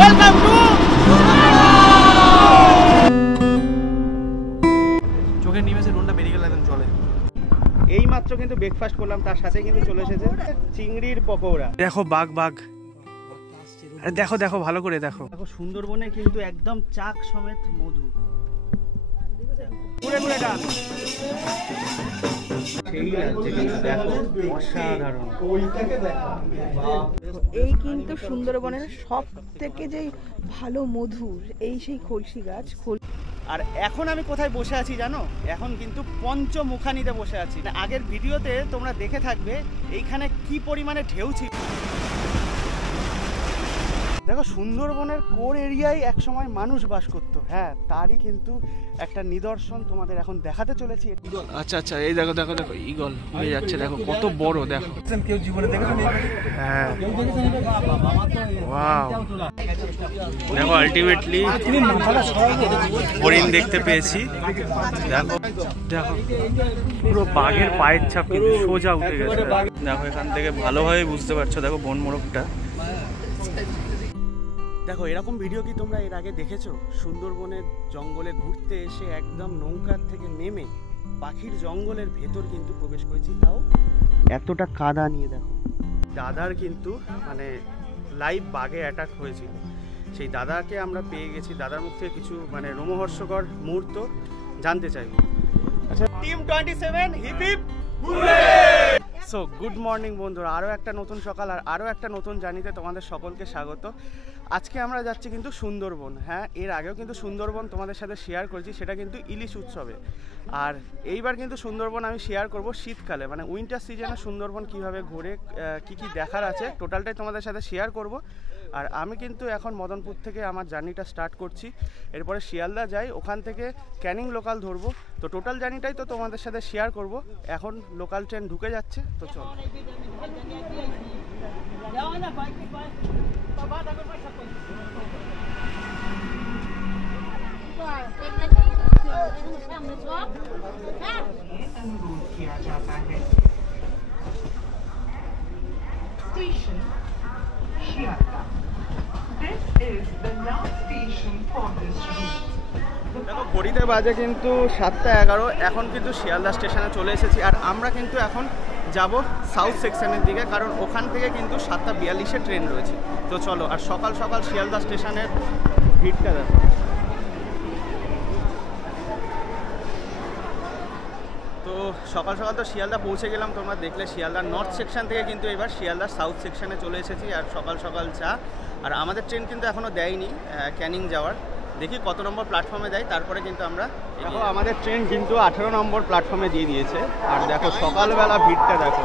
Welcome to চোখের নিমেষে নুনটা বেরিয়ে গেল একদম চলে। এই মাত্র কিন্তু ব্রেকফাস্ট করলাম, তার সাথে কিন্তু চলে এসেছে চিংড়ির পকোড়া। দেখো বাঘ বাঘ, আরে দেখো দেখো ভালো করে দেখো। দেখো সুন্দরবনে কিন্তু একদম চাক সমেত মধু, ঘুরে ঘুরে ডান। এই কিন্তু সুন্দরবনের সব থেকে যে ভালো মধুর এই সেই খলসি গাছ। আর এখন আমি কোথায় বসে আছি জানো? এখন কিন্তু পঞ্চমুখানিতে বসে আছি। আগের ভিডিওতে তোমরা দেখে থাকবে এইখানে কি পরিমাণে ঢেউ ছিল। দেখো সুন্দরবনের কোর এরিয়ায় একসময় মানুষ বাস করতো, হ্যাঁ তারই কিন্তু একটা নিদর্শন তোমাদের এখন দেখাতে চলেছি। আচ্ছা আচ্ছা, এই দেখো দেখো দেখো ঈগল হয়ে যাচ্ছে, দেখো কত বড়। দেখো কেউ জীবনে দেখেছো? হ্যাঁ ওয়াও, দেখো আলটিমেটলি হরিণ দেখতে পেয়েছি। দেখো দেখো পুরো বাঘের পায়ের ছাপ কিন্তু সোজা উঠে গেছে। দেখো এখান থেকে ভালোভাবে বুঝতে পারছো, দেখো বন মোরগটা। দেখো এরকম ভিডিও কি তোমরা এর আগে দেখেছো? সুন্দরবনের জঙ্গলে ঘুরতে এসে একদম নৌকার থেকে নেমে পাখির জঙ্গলের ভেতর কিন্তু প্রবেশ করেছি, তাও এতটা কাদা নিয়ে। দেখো দাদার কিন্তু মানে লাইভ বাঘে অ্যাটাক হয়েছিল, সেই দাদাকে আমরা পেয়ে গেছি। দাদার মুখ থেকে কিছু মানে রোমহর্ষকর মুহূর্ত জানতে চাইব। আচ্ছা team 27 hip hip hooray. So good morning বন্ধুরা, আরও একটা নতুন সকাল আর আরও একটা নতুন জার্নিতে তোমাদের সকলকে স্বাগত। আজকে আমরা যাচ্ছি কিন্তু সুন্দরবন। হ্যাঁ এর আগেও কিন্তু সুন্দরবন তোমাদের সাথে শেয়ার করেছি, সেটা কিন্তু ইলিশ উৎসবে। আর এইবার কিন্তু সুন্দরবন আমি শেয়ার করব শীতকালে, মানে উইন্টার সিজনে সুন্দরবন কিভাবে ঘুরে কি কি দেখার আছে টোটালটাই তোমাদের সাথে শেয়ার করব। আর আমি কিন্তু এখন মদনপুর থেকে আমার জার্নিটা স্টার্ট করছি, এরপরে শিয়ালদা যাই, ওখান থেকে ক্যানিং লোকাল ধরবো। তো টোটাল জার্নিটাই তো তোমাদের সাথে শেয়ার করব। এখন লোকাল ট্রেন ঢুকে যাচ্ছে, তো চলো। দেখো ঘড়িতে বাজে কিন্তু 7:11, এখন কিন্তু শিয়ালদা স্টেশনে চলে এসেছি। আর আমরা কিন্তু এখন যাব সাউথ সেকশনের দিকে, কারণ ওখান থেকে কিন্তু 7:42-এ ট্রেন রয়েছে। তো চলো, আর সকাল সকাল শিয়ালদা স্টেশনের ভিড়টা দেখো। তো সকাল সকাল তো শিয়ালদা পৌঁছে গেলাম, তোমরা দেখলে শিয়ালদার নর্থ সেকশন থেকে কিন্তু এবার শিয়ালদার সাউথ সেকশনে চলে এসেছি। আর সকাল সকাল চা, আর আমাদের ট্রেন কিন্তু এখনও দেয়নি ক্যানিং যাওয়ার, দেখি কত নম্বর প্ল্যাটফর্মে দেয়, তারপরে কিন্তু আমরা। দেখো আমাদের ট্রেন কিন্তু 18 নম্বর প্ল্যাটফর্মে দিয়ে দিয়েছে। আর দেখো সকালবেলা ভিড়টা দেখো।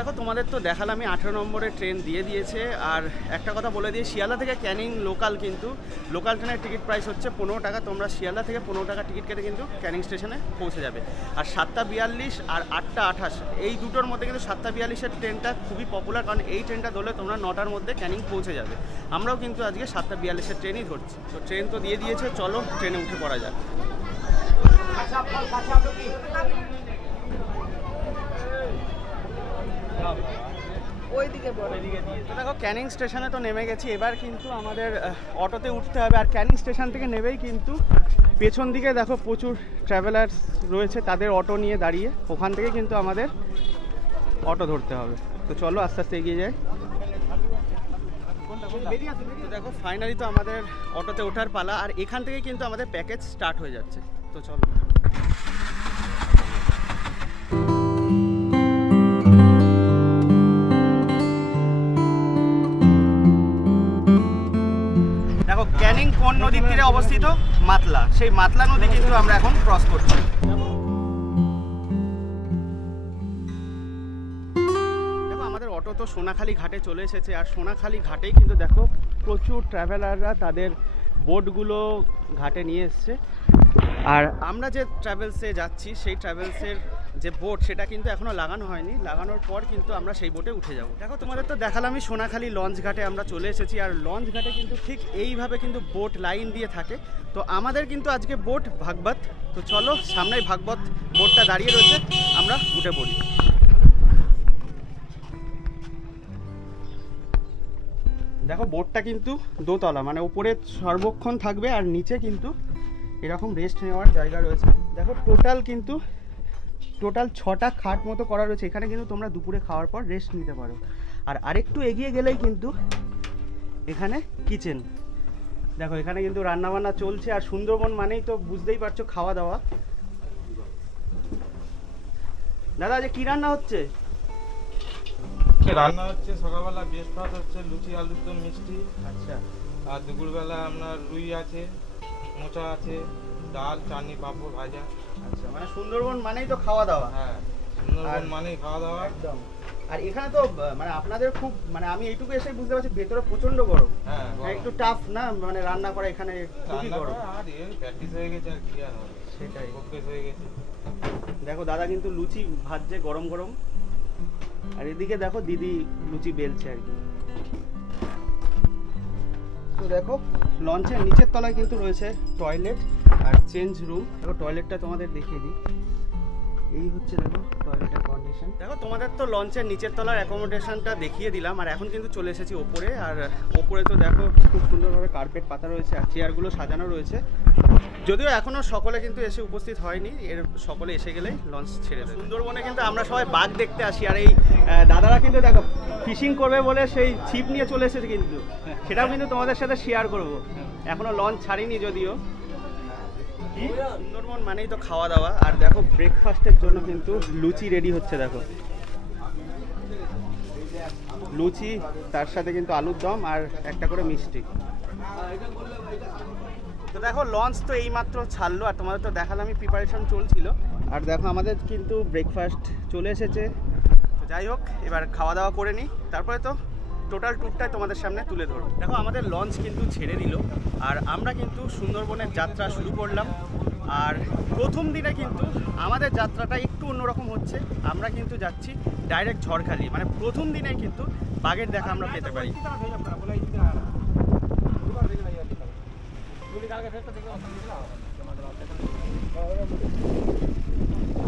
দেখো তোমাদের তো দেখালাম, আমি 18 নম্বরে ট্রেন দিয়ে দিয়েছে। আর একটা কথা বলে দিই, শিয়ালদা থেকে ক্যানিং লোকাল কিন্তু লোকাল ট্রেনের টিকিট প্রাইস হচ্ছে 15 টাকা। তোমরা শিয়ালদা থেকে 15 টাকা টিকিট কেটে কিন্তু ক্যানিং স্টেশনে পৌঁছে যাবে। আর 7:42 আর 8:28 এই দুটোর মধ্যে কিন্তু 7:42-এর ট্রেনটা খুবই পপুলার, কারণ এই ট্রেনটা ধরলে তোমরা 9টার মধ্যে ক্যানিং পৌঁছে যাবে। আমরাও কিন্তু আজকে 7:42-এর ট্রেনই ধরছি। তো ট্রেন তো দিয়ে দিয়েছে, চলো ট্রেনে উঠে পড়া যাক। দেখো ক্যানিং স্টেশনে তো নেমে গেছি, এবার কিন্তু আমাদের অটোতে উঠতে হবে। আর ক্যানিং স্টেশন থেকে নেমেই কিন্তু পেছন দিকে দেখো প্রচুর ট্রাভেলার্স রয়েছে, তাদের অটো নিয়ে দাঁড়িয়ে, ওখান থেকে কিন্তু আমাদের অটো ধরতে হবে। তো চলো আস্তে আস্তে এগিয়ে যাই। তো দেখো ফাইনালি তো আমাদের অটোতে ওঠার পালা, আর এখান থেকে কিন্তু আমাদের প্যাকেজ স্টার্ট হয়ে যাচ্ছে। তো চলো। ক্যানিং কোন নদীর তীরে অবস্থিত? মাতলা। সেই মাতলা নদী কিন্তু আমরা এখন ক্রস করছি। দেখো আমাদের অটো তো সোনাখালি ঘাটে চলে এসেছে, আর সোনাখালি ঘাটেই কিন্তু দেখো প্রচুর ট্রাভেলাররা তাদের বোটগুলো ঘাটে নিয়ে এসছে। আর আমরা যে ট্রাভেলসে যাচ্ছি সেই ট্রাভেলসের যে বোট সেটা কিন্তু এখনো লাগানো হয়নি, লাগানোর পর কিন্তু আমরা সেই বোটে উঠে যাব। দেখো তোমাদের তো দেখালামই সোনাখালি লঞ্চ ঘাটে আমরা চলে এসেছি, আর লঞ্চ ঘাটে কিন্তু ঠিক এইভাবে কিন্তু বোট লাইন দিয়ে থাকে। তো আমাদের কিন্তু আজকে বোট ভাগবত, তো চলো সামনেই ভাগবত বোটটা দাঁড়িয়ে রয়েছে, আমরা উঠে পড়ি। দেখো বোটটা কিন্তু দোতলা, মানে উপরে সর্বক্ষণ থাকবে আর নিচে কিন্তু এরকম রেস্ট নেওয়ার জায়গা রয়েছে। দেখো টোটাল 6টা খাট মতো করা রয়েছে। এখানে কিন্তু তোমরা দুপুরে খাওয়ার পর রেস্ট নিতে পারো। আর আরেকটু এগিয়ে গেলেই কিন্তু এখানে কিচেন। দেখো এখানে কিন্তু রান্নাবান্না চলছে, আর সুন্দরবন মানেই তো বুঝতেই পারছো খাওয়া দাওয়া। দাদা যে কি রান্না হচ্ছে? রান্না হচ্ছে সকালবেলা ব্রেকফাস্ট হচ্ছে লুচি আলুর দম মিষ্টি। আচ্ছা। আর দুপুরবেলা আপনার রুই আছে, মোচা আছে, ডাল, চাটনি, পাঁপড়, ভাজা। আচ্ছা, মানে সুন্দরবন মানেই তো খাওয়া দাওয়া। হ্যাঁ, সুন্দরবন মানেই খাওয়া দাওয়া একদম। আর এখানে তো মানে আপনাদের খুব, মানে আমি এইটুকু এসে বুঝতে পারছি ভেতরে প্রচন্ড গরম। হ্যাঁ, একটু টাফ না মানে রান্না করা এখানে খুবই গরম। আর প্র্যাকটিস হয়ে গেছে, আর কি আর হবে, সেটাই অভ্যেস হয়ে গেছে। দেখো দাদা কিন্তু লুচি ভাজছে গরম গরম, আর এদিকে দেখো দিদি লুচি বেলছে আর কি। তো দেখো লঞ্চের নিচের তলায় কিন্তু রয়েছে টয়লেট আর চেঞ্জ রুম। দেখো টয়লেটটা তোমাদের দেখিয়ে দিই, এই হচ্ছে দেখো টয়লেটের কন্ডিশন। দেখো তোমাদের তো লঞ্চের নিচের তলার অ্যাকোমোডেশনটা দেখিয়ে দিলাম, আর এখন কিন্তু চলে এসেছি ওপরে। আর ওপরে তো দেখো খুব সুন্দরভাবে কার্পেট পাতা রয়েছে আর চেয়ারগুলো সাজানো রয়েছে। যদিও এখনও সকলে কিন্তু এসে উপস্থিত হয়নি, এর সকলে এসে গেলেই লঞ্চ ছেড়ে দেবে। সুন্দরবনে কিন্তু আমরা সবাই বাঘ দেখতে আসি, আর এই দাদারা কিন্তু দেখো ফিশিং করবে বলে সেই ছিপ নিয়ে চলে এসেছে, কিন্তু সেটাও কিন্তু তোমাদের সাথে শেয়ার করব। এখনো লঞ্চ ছাড়িনি যদিও। সুন্দরবন মানেই তো খাওয়া দাওয়া। আর দেখো ব্রেকফাস্টের জন্য কিন্তু লুচি রেডি হচ্ছে। দেখো লুচি, তার সাথে কিন্তু আলুর দম আর একটা করে মিষ্টি। তো দেখো লঞ্চ তো এইমাত্র ছাড়লো, আর তোমাদের তো দেখালামই প্রিপারেশন চলছিল। আর দেখো আমাদের কিন্তু ব্রেকফাস্ট চলে এসেছে। তো যাই হোক, এবার খাওয়া দাওয়া করে নিই, তারপরে তো টোটাল ট্যুরটাই তোমাদের সামনে তুলে ধরবো। দেখো আমাদের লঞ্চ কিন্তু ছেড়ে দিল, আর আমরা কিন্তু সুন্দরবনের যাত্রা শুরু করলাম। আর প্রথম দিনে কিন্তু আমাদের যাত্রাটা একটু অন্যরকম হচ্ছে। আমরা কিন্তু যাচ্ছি ডাইরেক্ট ঝড়খালি, মানে প্রথম দিনে কিন্তু বাঘের দেখা আমরা পেতে পারি।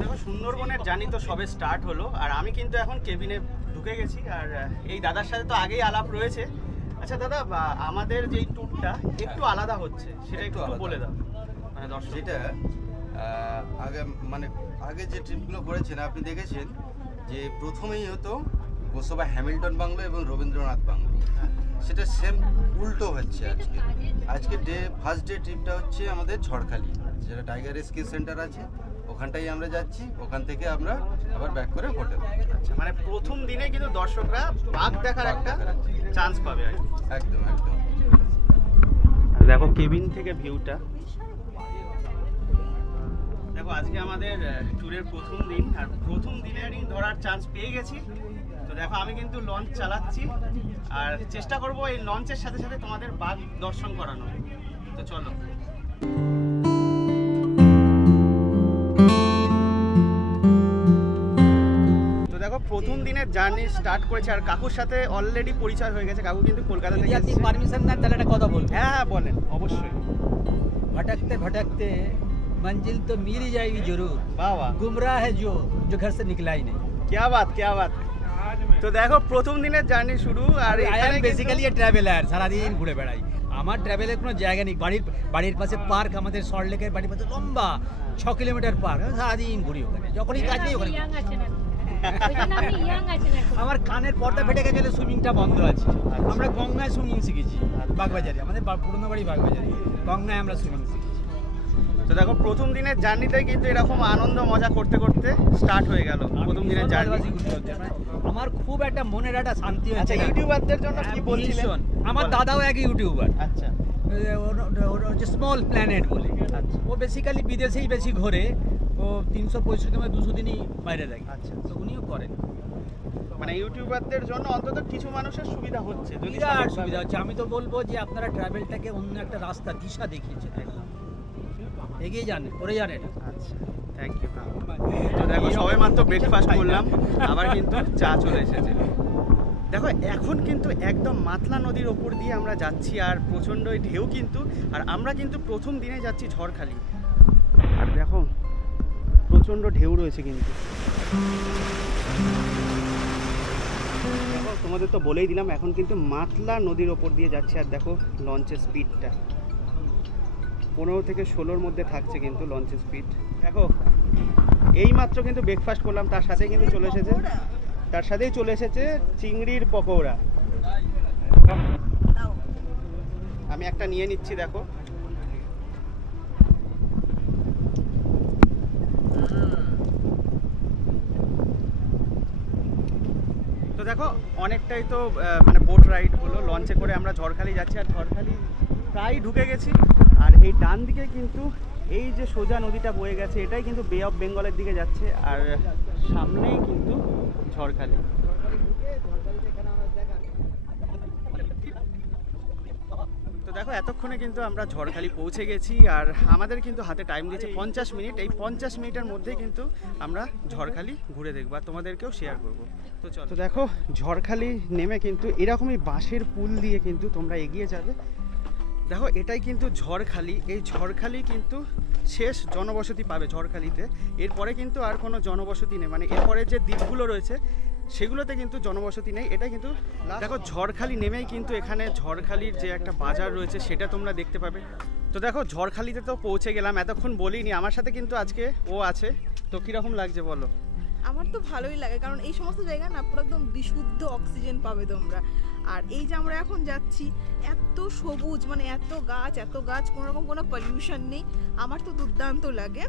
দেখো সুন্দরবনের জার্নি তো সবে স্টার্ট হলো, আর আমি কিন্তু এখন কেবিনে ঢুকে গেছি। আর এই দাদার সাথে তো আগেই আলাপ রয়েছে। আচ্ছা দাদা, আমাদের যেই ট্যুরটা একটু আলাদা হচ্ছে সেটা একটু বলে দাও, মানে দর্শক। যেটা আগে যে ট্রিপগুলো করেছেন আপনি দেখেছেন যে প্রথমেই হতো গোসবা হ্যামিল্টন বাংলো এবং রবীন্দ্রনাথ বাংলো, সেটা সেম উল্টো হচ্ছে আজকে ফার্স্ট ডে ট্রিপটা হচ্ছে আমাদের ঝড়খালি, যেটা টাইগার রেস্কিউ সেন্টার আছে, ওখানটাই আমরা যাচ্ছি। ওখান থেকে আমরা আবার ব্যাক করে হোটেল। আচ্ছা, মানে প্রথম দিনে কিন্তু দর্শকরা বাঘ দেখার একটা চান্স পাবে আর কি। একদম একদম। দেখো কেবিন থেকে ভিউটা। দেখো আজকে আমাদের ট্যুরের প্রথম দিন, আর প্রথম দিনেরই ধরার চান্স পেয়ে গেছি। তো দেখো আমি কিন্তু লঞ্চ চালাচ্ছি, আর চেষ্টা করব এই লঞ্চের সাথে সাথে তোমাদের বাঘ দর্শন করানো। তো চলো। তো দেখো প্রথম দিনের জার্নি স্টার্ট করেছে, আর কাকুর সাথে অলরেডি পরিচয় হয়ে গেছে। কাকু কিন্তু কলকাতা থেকে আপনি এসেছে। পারমিশন না তাহলে একটা কথা বলবো। হ্যাঁ হ্যাঁ বলেন, অবশ্যই। भटकते भटकते मंजिल तो मिल ही जाएगी जरूर, বাহ বাহ, गुमराह है जो घर से निकला ही नहीं। क्या बात क्या बात। তো দেখো প্রথম দিনের জার্নি শুরু। আর আই এখানে এম বেসিক্যালি এ ট্রাভেলার, সারাদিন ঘুরে বেড়াই। আমার ট্রাভেলের কোনো জায়গা নেই। বাড়ির পাশে পার্ক, আমাদের সল্টলেকের বাড়ির পাশে লম্বা 6 কিলোমিটার পার্ক, সারাদিন ঘুরি ওখানে, যখনই কাজ নেই ওখানে। আমার কানের পর্দা ফেটে গেলে সুইমিংটা বন্ধ আছে। আমরা গঙ্গায় সুইমিং শিখেছি, বাগবাজারে, আমাদের পুরনো বাড়ি বাগবাজারে, গঙ্গায় আমরা সুইমিং শিখেছি। তো দেখো প্রথম দিনের জার্নিতে কিন্তু এরকম আনন্দ মজা করতে করতে স্টার্ট হয়ে গেল প্রথম দিনের জার্নি। আমার খুব একটা মনের একটা শান্তি হয়েছে। আচ্ছা, ইউটিউবারদের জন্য কি বলছিলেন? আমার দাদাও এক ইউটিউবার। আচ্ছা যে স্মল প্ল্যানেট বলে, আচ্ছা ও বেসিক্যালি বিদেশেই বেশি ঘোরে। ও 365 200 দিনই বাইরে থাকে। আচ্ছা, তো উনিও করেন। মানে ইউটিউবারদের জন্য অন্তত কিছু মানুষের সুবিধা হচ্ছে, যদি বিরাট সঠিকভাবে- সুবিধা হচ্ছে। আমি তো বলবো যে আপনারা ট্রাভেলটাকে অন্য একটা রাস্তা দিশা দেখিয়েছেন, একদম এগিয়ে যান, করে যান এটা। আচ্ছা, থ্যাংক ইউ। তো দেখো সবে মাত্র ব্রেকফাস্ট করলাম, আবার কিন্তু চা চলে এসেছে। দেখো এখন কিন্তু একদম মাতলা নদীর ওপর দিয়ে আমরা যাচ্ছি, আর প্রচণ্ড ঢেউ কিন্তু, আর আমরা কিন্তু প্রথম দিনে যাচ্ছি ঝড়খালি। আর দেখো প্রচণ্ড ঢেউ রয়েছে কিন্তু। দেখো তোমাদের তো বলেই দিলাম এখন কিন্তু মাতলা নদীর ওপর দিয়ে যাচ্ছে। আর দেখো লঞ্চের স্পিডটা 15 থেকে 16-র মধ্যে থাকছে কিন্তু লঞ্চের স্পিড। দেখো এই মাত্র কিন্তু ব্রেকফাস্ট করলাম, তার সাথেই কিন্তু চলে এসেছে চিংড়ির পকোড়া। আমি একটা নিয়ে নিচ্ছি। দেখো তো দেখো অনেকটাই তো মানে বোট রাইড হলো, লঞ্চে করে আমরা ঝড়খালি যাচ্ছি। আর ঝড়খালি প্রায় ঢুকে গেছি। আর এই ডান দিকে কিন্তু এই যে সোজা নদীটা বয়ে গেছে, এটাই কিন্তু বে অফ বেঙ্গলের দিকে যাচ্ছে। আর সামনেই কিন্তু ঝড়খালি। তো দেখো এতক্ষণে কিন্তু আমরা ঝড়খালি পৌঁছে গেছি, আর আমাদের কিন্তু হাতে টাইম দিয়েছে 50 মিনিট। এই 50 মিনিটের মধ্যেই কিন্তু আমরা ঝড়খালি ঘুরে দেখবো আর তোমাদেরকেও শেয়ার করবো। তো চলো। তো দেখো ঝড়খালি নেমে কিন্তু এরকমই বাঁশের পুল দিয়ে কিন্তু তোমরা এগিয়ে যাবে। দেখো এটাই কিন্তু ঝড়খালি। এই ঝড়খালি কিন্তু শেষ জনবসতি পাবে ঝড়খালিতে। এরপরে কিন্তু আর কোনো জনবসতি নেই, মানে এরপরে যে দ্বীপগুলো রয়েছে সেগুলোতে কিন্তু জনবসতি নেই। এটা কিন্তু দেখো ঝড়খালি নেমেই কিন্তু এখানে ঝড়খালির যে একটা বাজার রয়েছে সেটা তোমরা দেখতে পাবে। তো দেখো ঝড়খালিতে তো পৌঁছে গেলাম, এতক্ষণ বলিনি, আমার সাথে কিন্তু আজকে ও আছে। তো কীরকম লাগছে বলো? আমার তো ভালোই লাগে, কারণ এই সমস্ত জায়গায় না পুরো একদম বিশুদ্ধ অক্সিজেন পাবে তোমরা। আর এই যে আমরা এখন যাচ্ছি, এত সবুজ, মানে এত গাছ, কোনো রকম কোনো পলিউশন নেই। আমার তো দুর্দান্ত লাগে।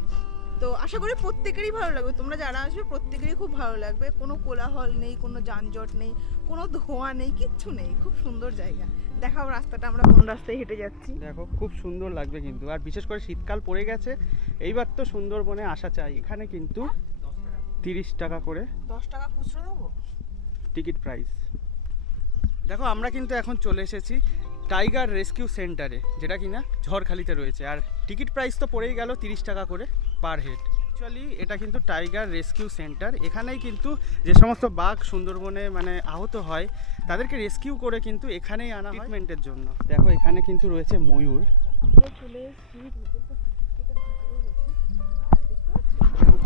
তো আশা করি প্রত্যেকেরই ভালো লাগবে, তোমরা যারা আসবে প্রত্যেকেরই খুব ভালো লাগবে। কোনো কোলাহল নেই, কোনো যানজট নেই, কোনো ধোঁয়া নেই, কিচ্ছু নেই। খুব সুন্দর জায়গা। দেখাও রাস্তাটা, আমরা কোন রাস্তায় হেঁটে যাচ্ছি। দেখো খুব সুন্দর লাগবে কিন্তু। আর বিশেষ করে শীতকাল পড়ে গেছে, এইবার তো সুন্দরবনে আসা চাই। এখানে কিন্তু 30 টাকা করে 10 টাকা খুচরো দেবো টিকিট প্রাইস। দেখো আমরা কিন্তু এখন চলে এসেছি টাইগার রেস্কিউ সেন্টারে, যেটা কিনা ঝড়খালিতে রয়েছে। আর টিকিট প্রাইস তো পড়েই গেল 30 টাকা করে পার হেড। অ্যাকচুয়ালি এটা কিন্তু টাইগার রেস্কিউ সেন্টার। এখানেই কিন্তু যে সমস্ত বাঘ সুন্দরবনে মানে আহত হয় তাদেরকে রেস্কিউ করে কিন্তু এখানেই আনা হয় ট্রিটমেন্টের জন্য। দেখো এখানে কিন্তু রয়েছে ময়ূর।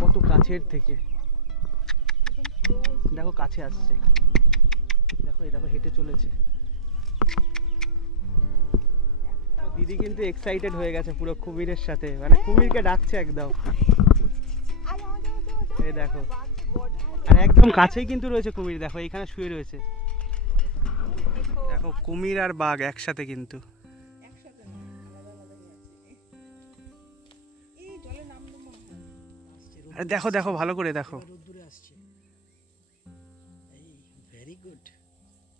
কত কাছের থেকে দেখো কাছে আসছে। দেখো এটা হেঁটে চলেছে। দিদি কিন্তু এক্সাইটেড হয়ে গেছে পুরো কুমিরের সাথে, মানে কুমিরকে ডাকছে একদম। এই দেখো, আর একদম কাছেই কিন্তু রয়েছে কুমির। দেখো এখানে শুয়ে রয়েছে। দেখো কুমির আর বাঘ একসাথে কিন্তু। আরে দেখো দেখো ভালো করে দেখো।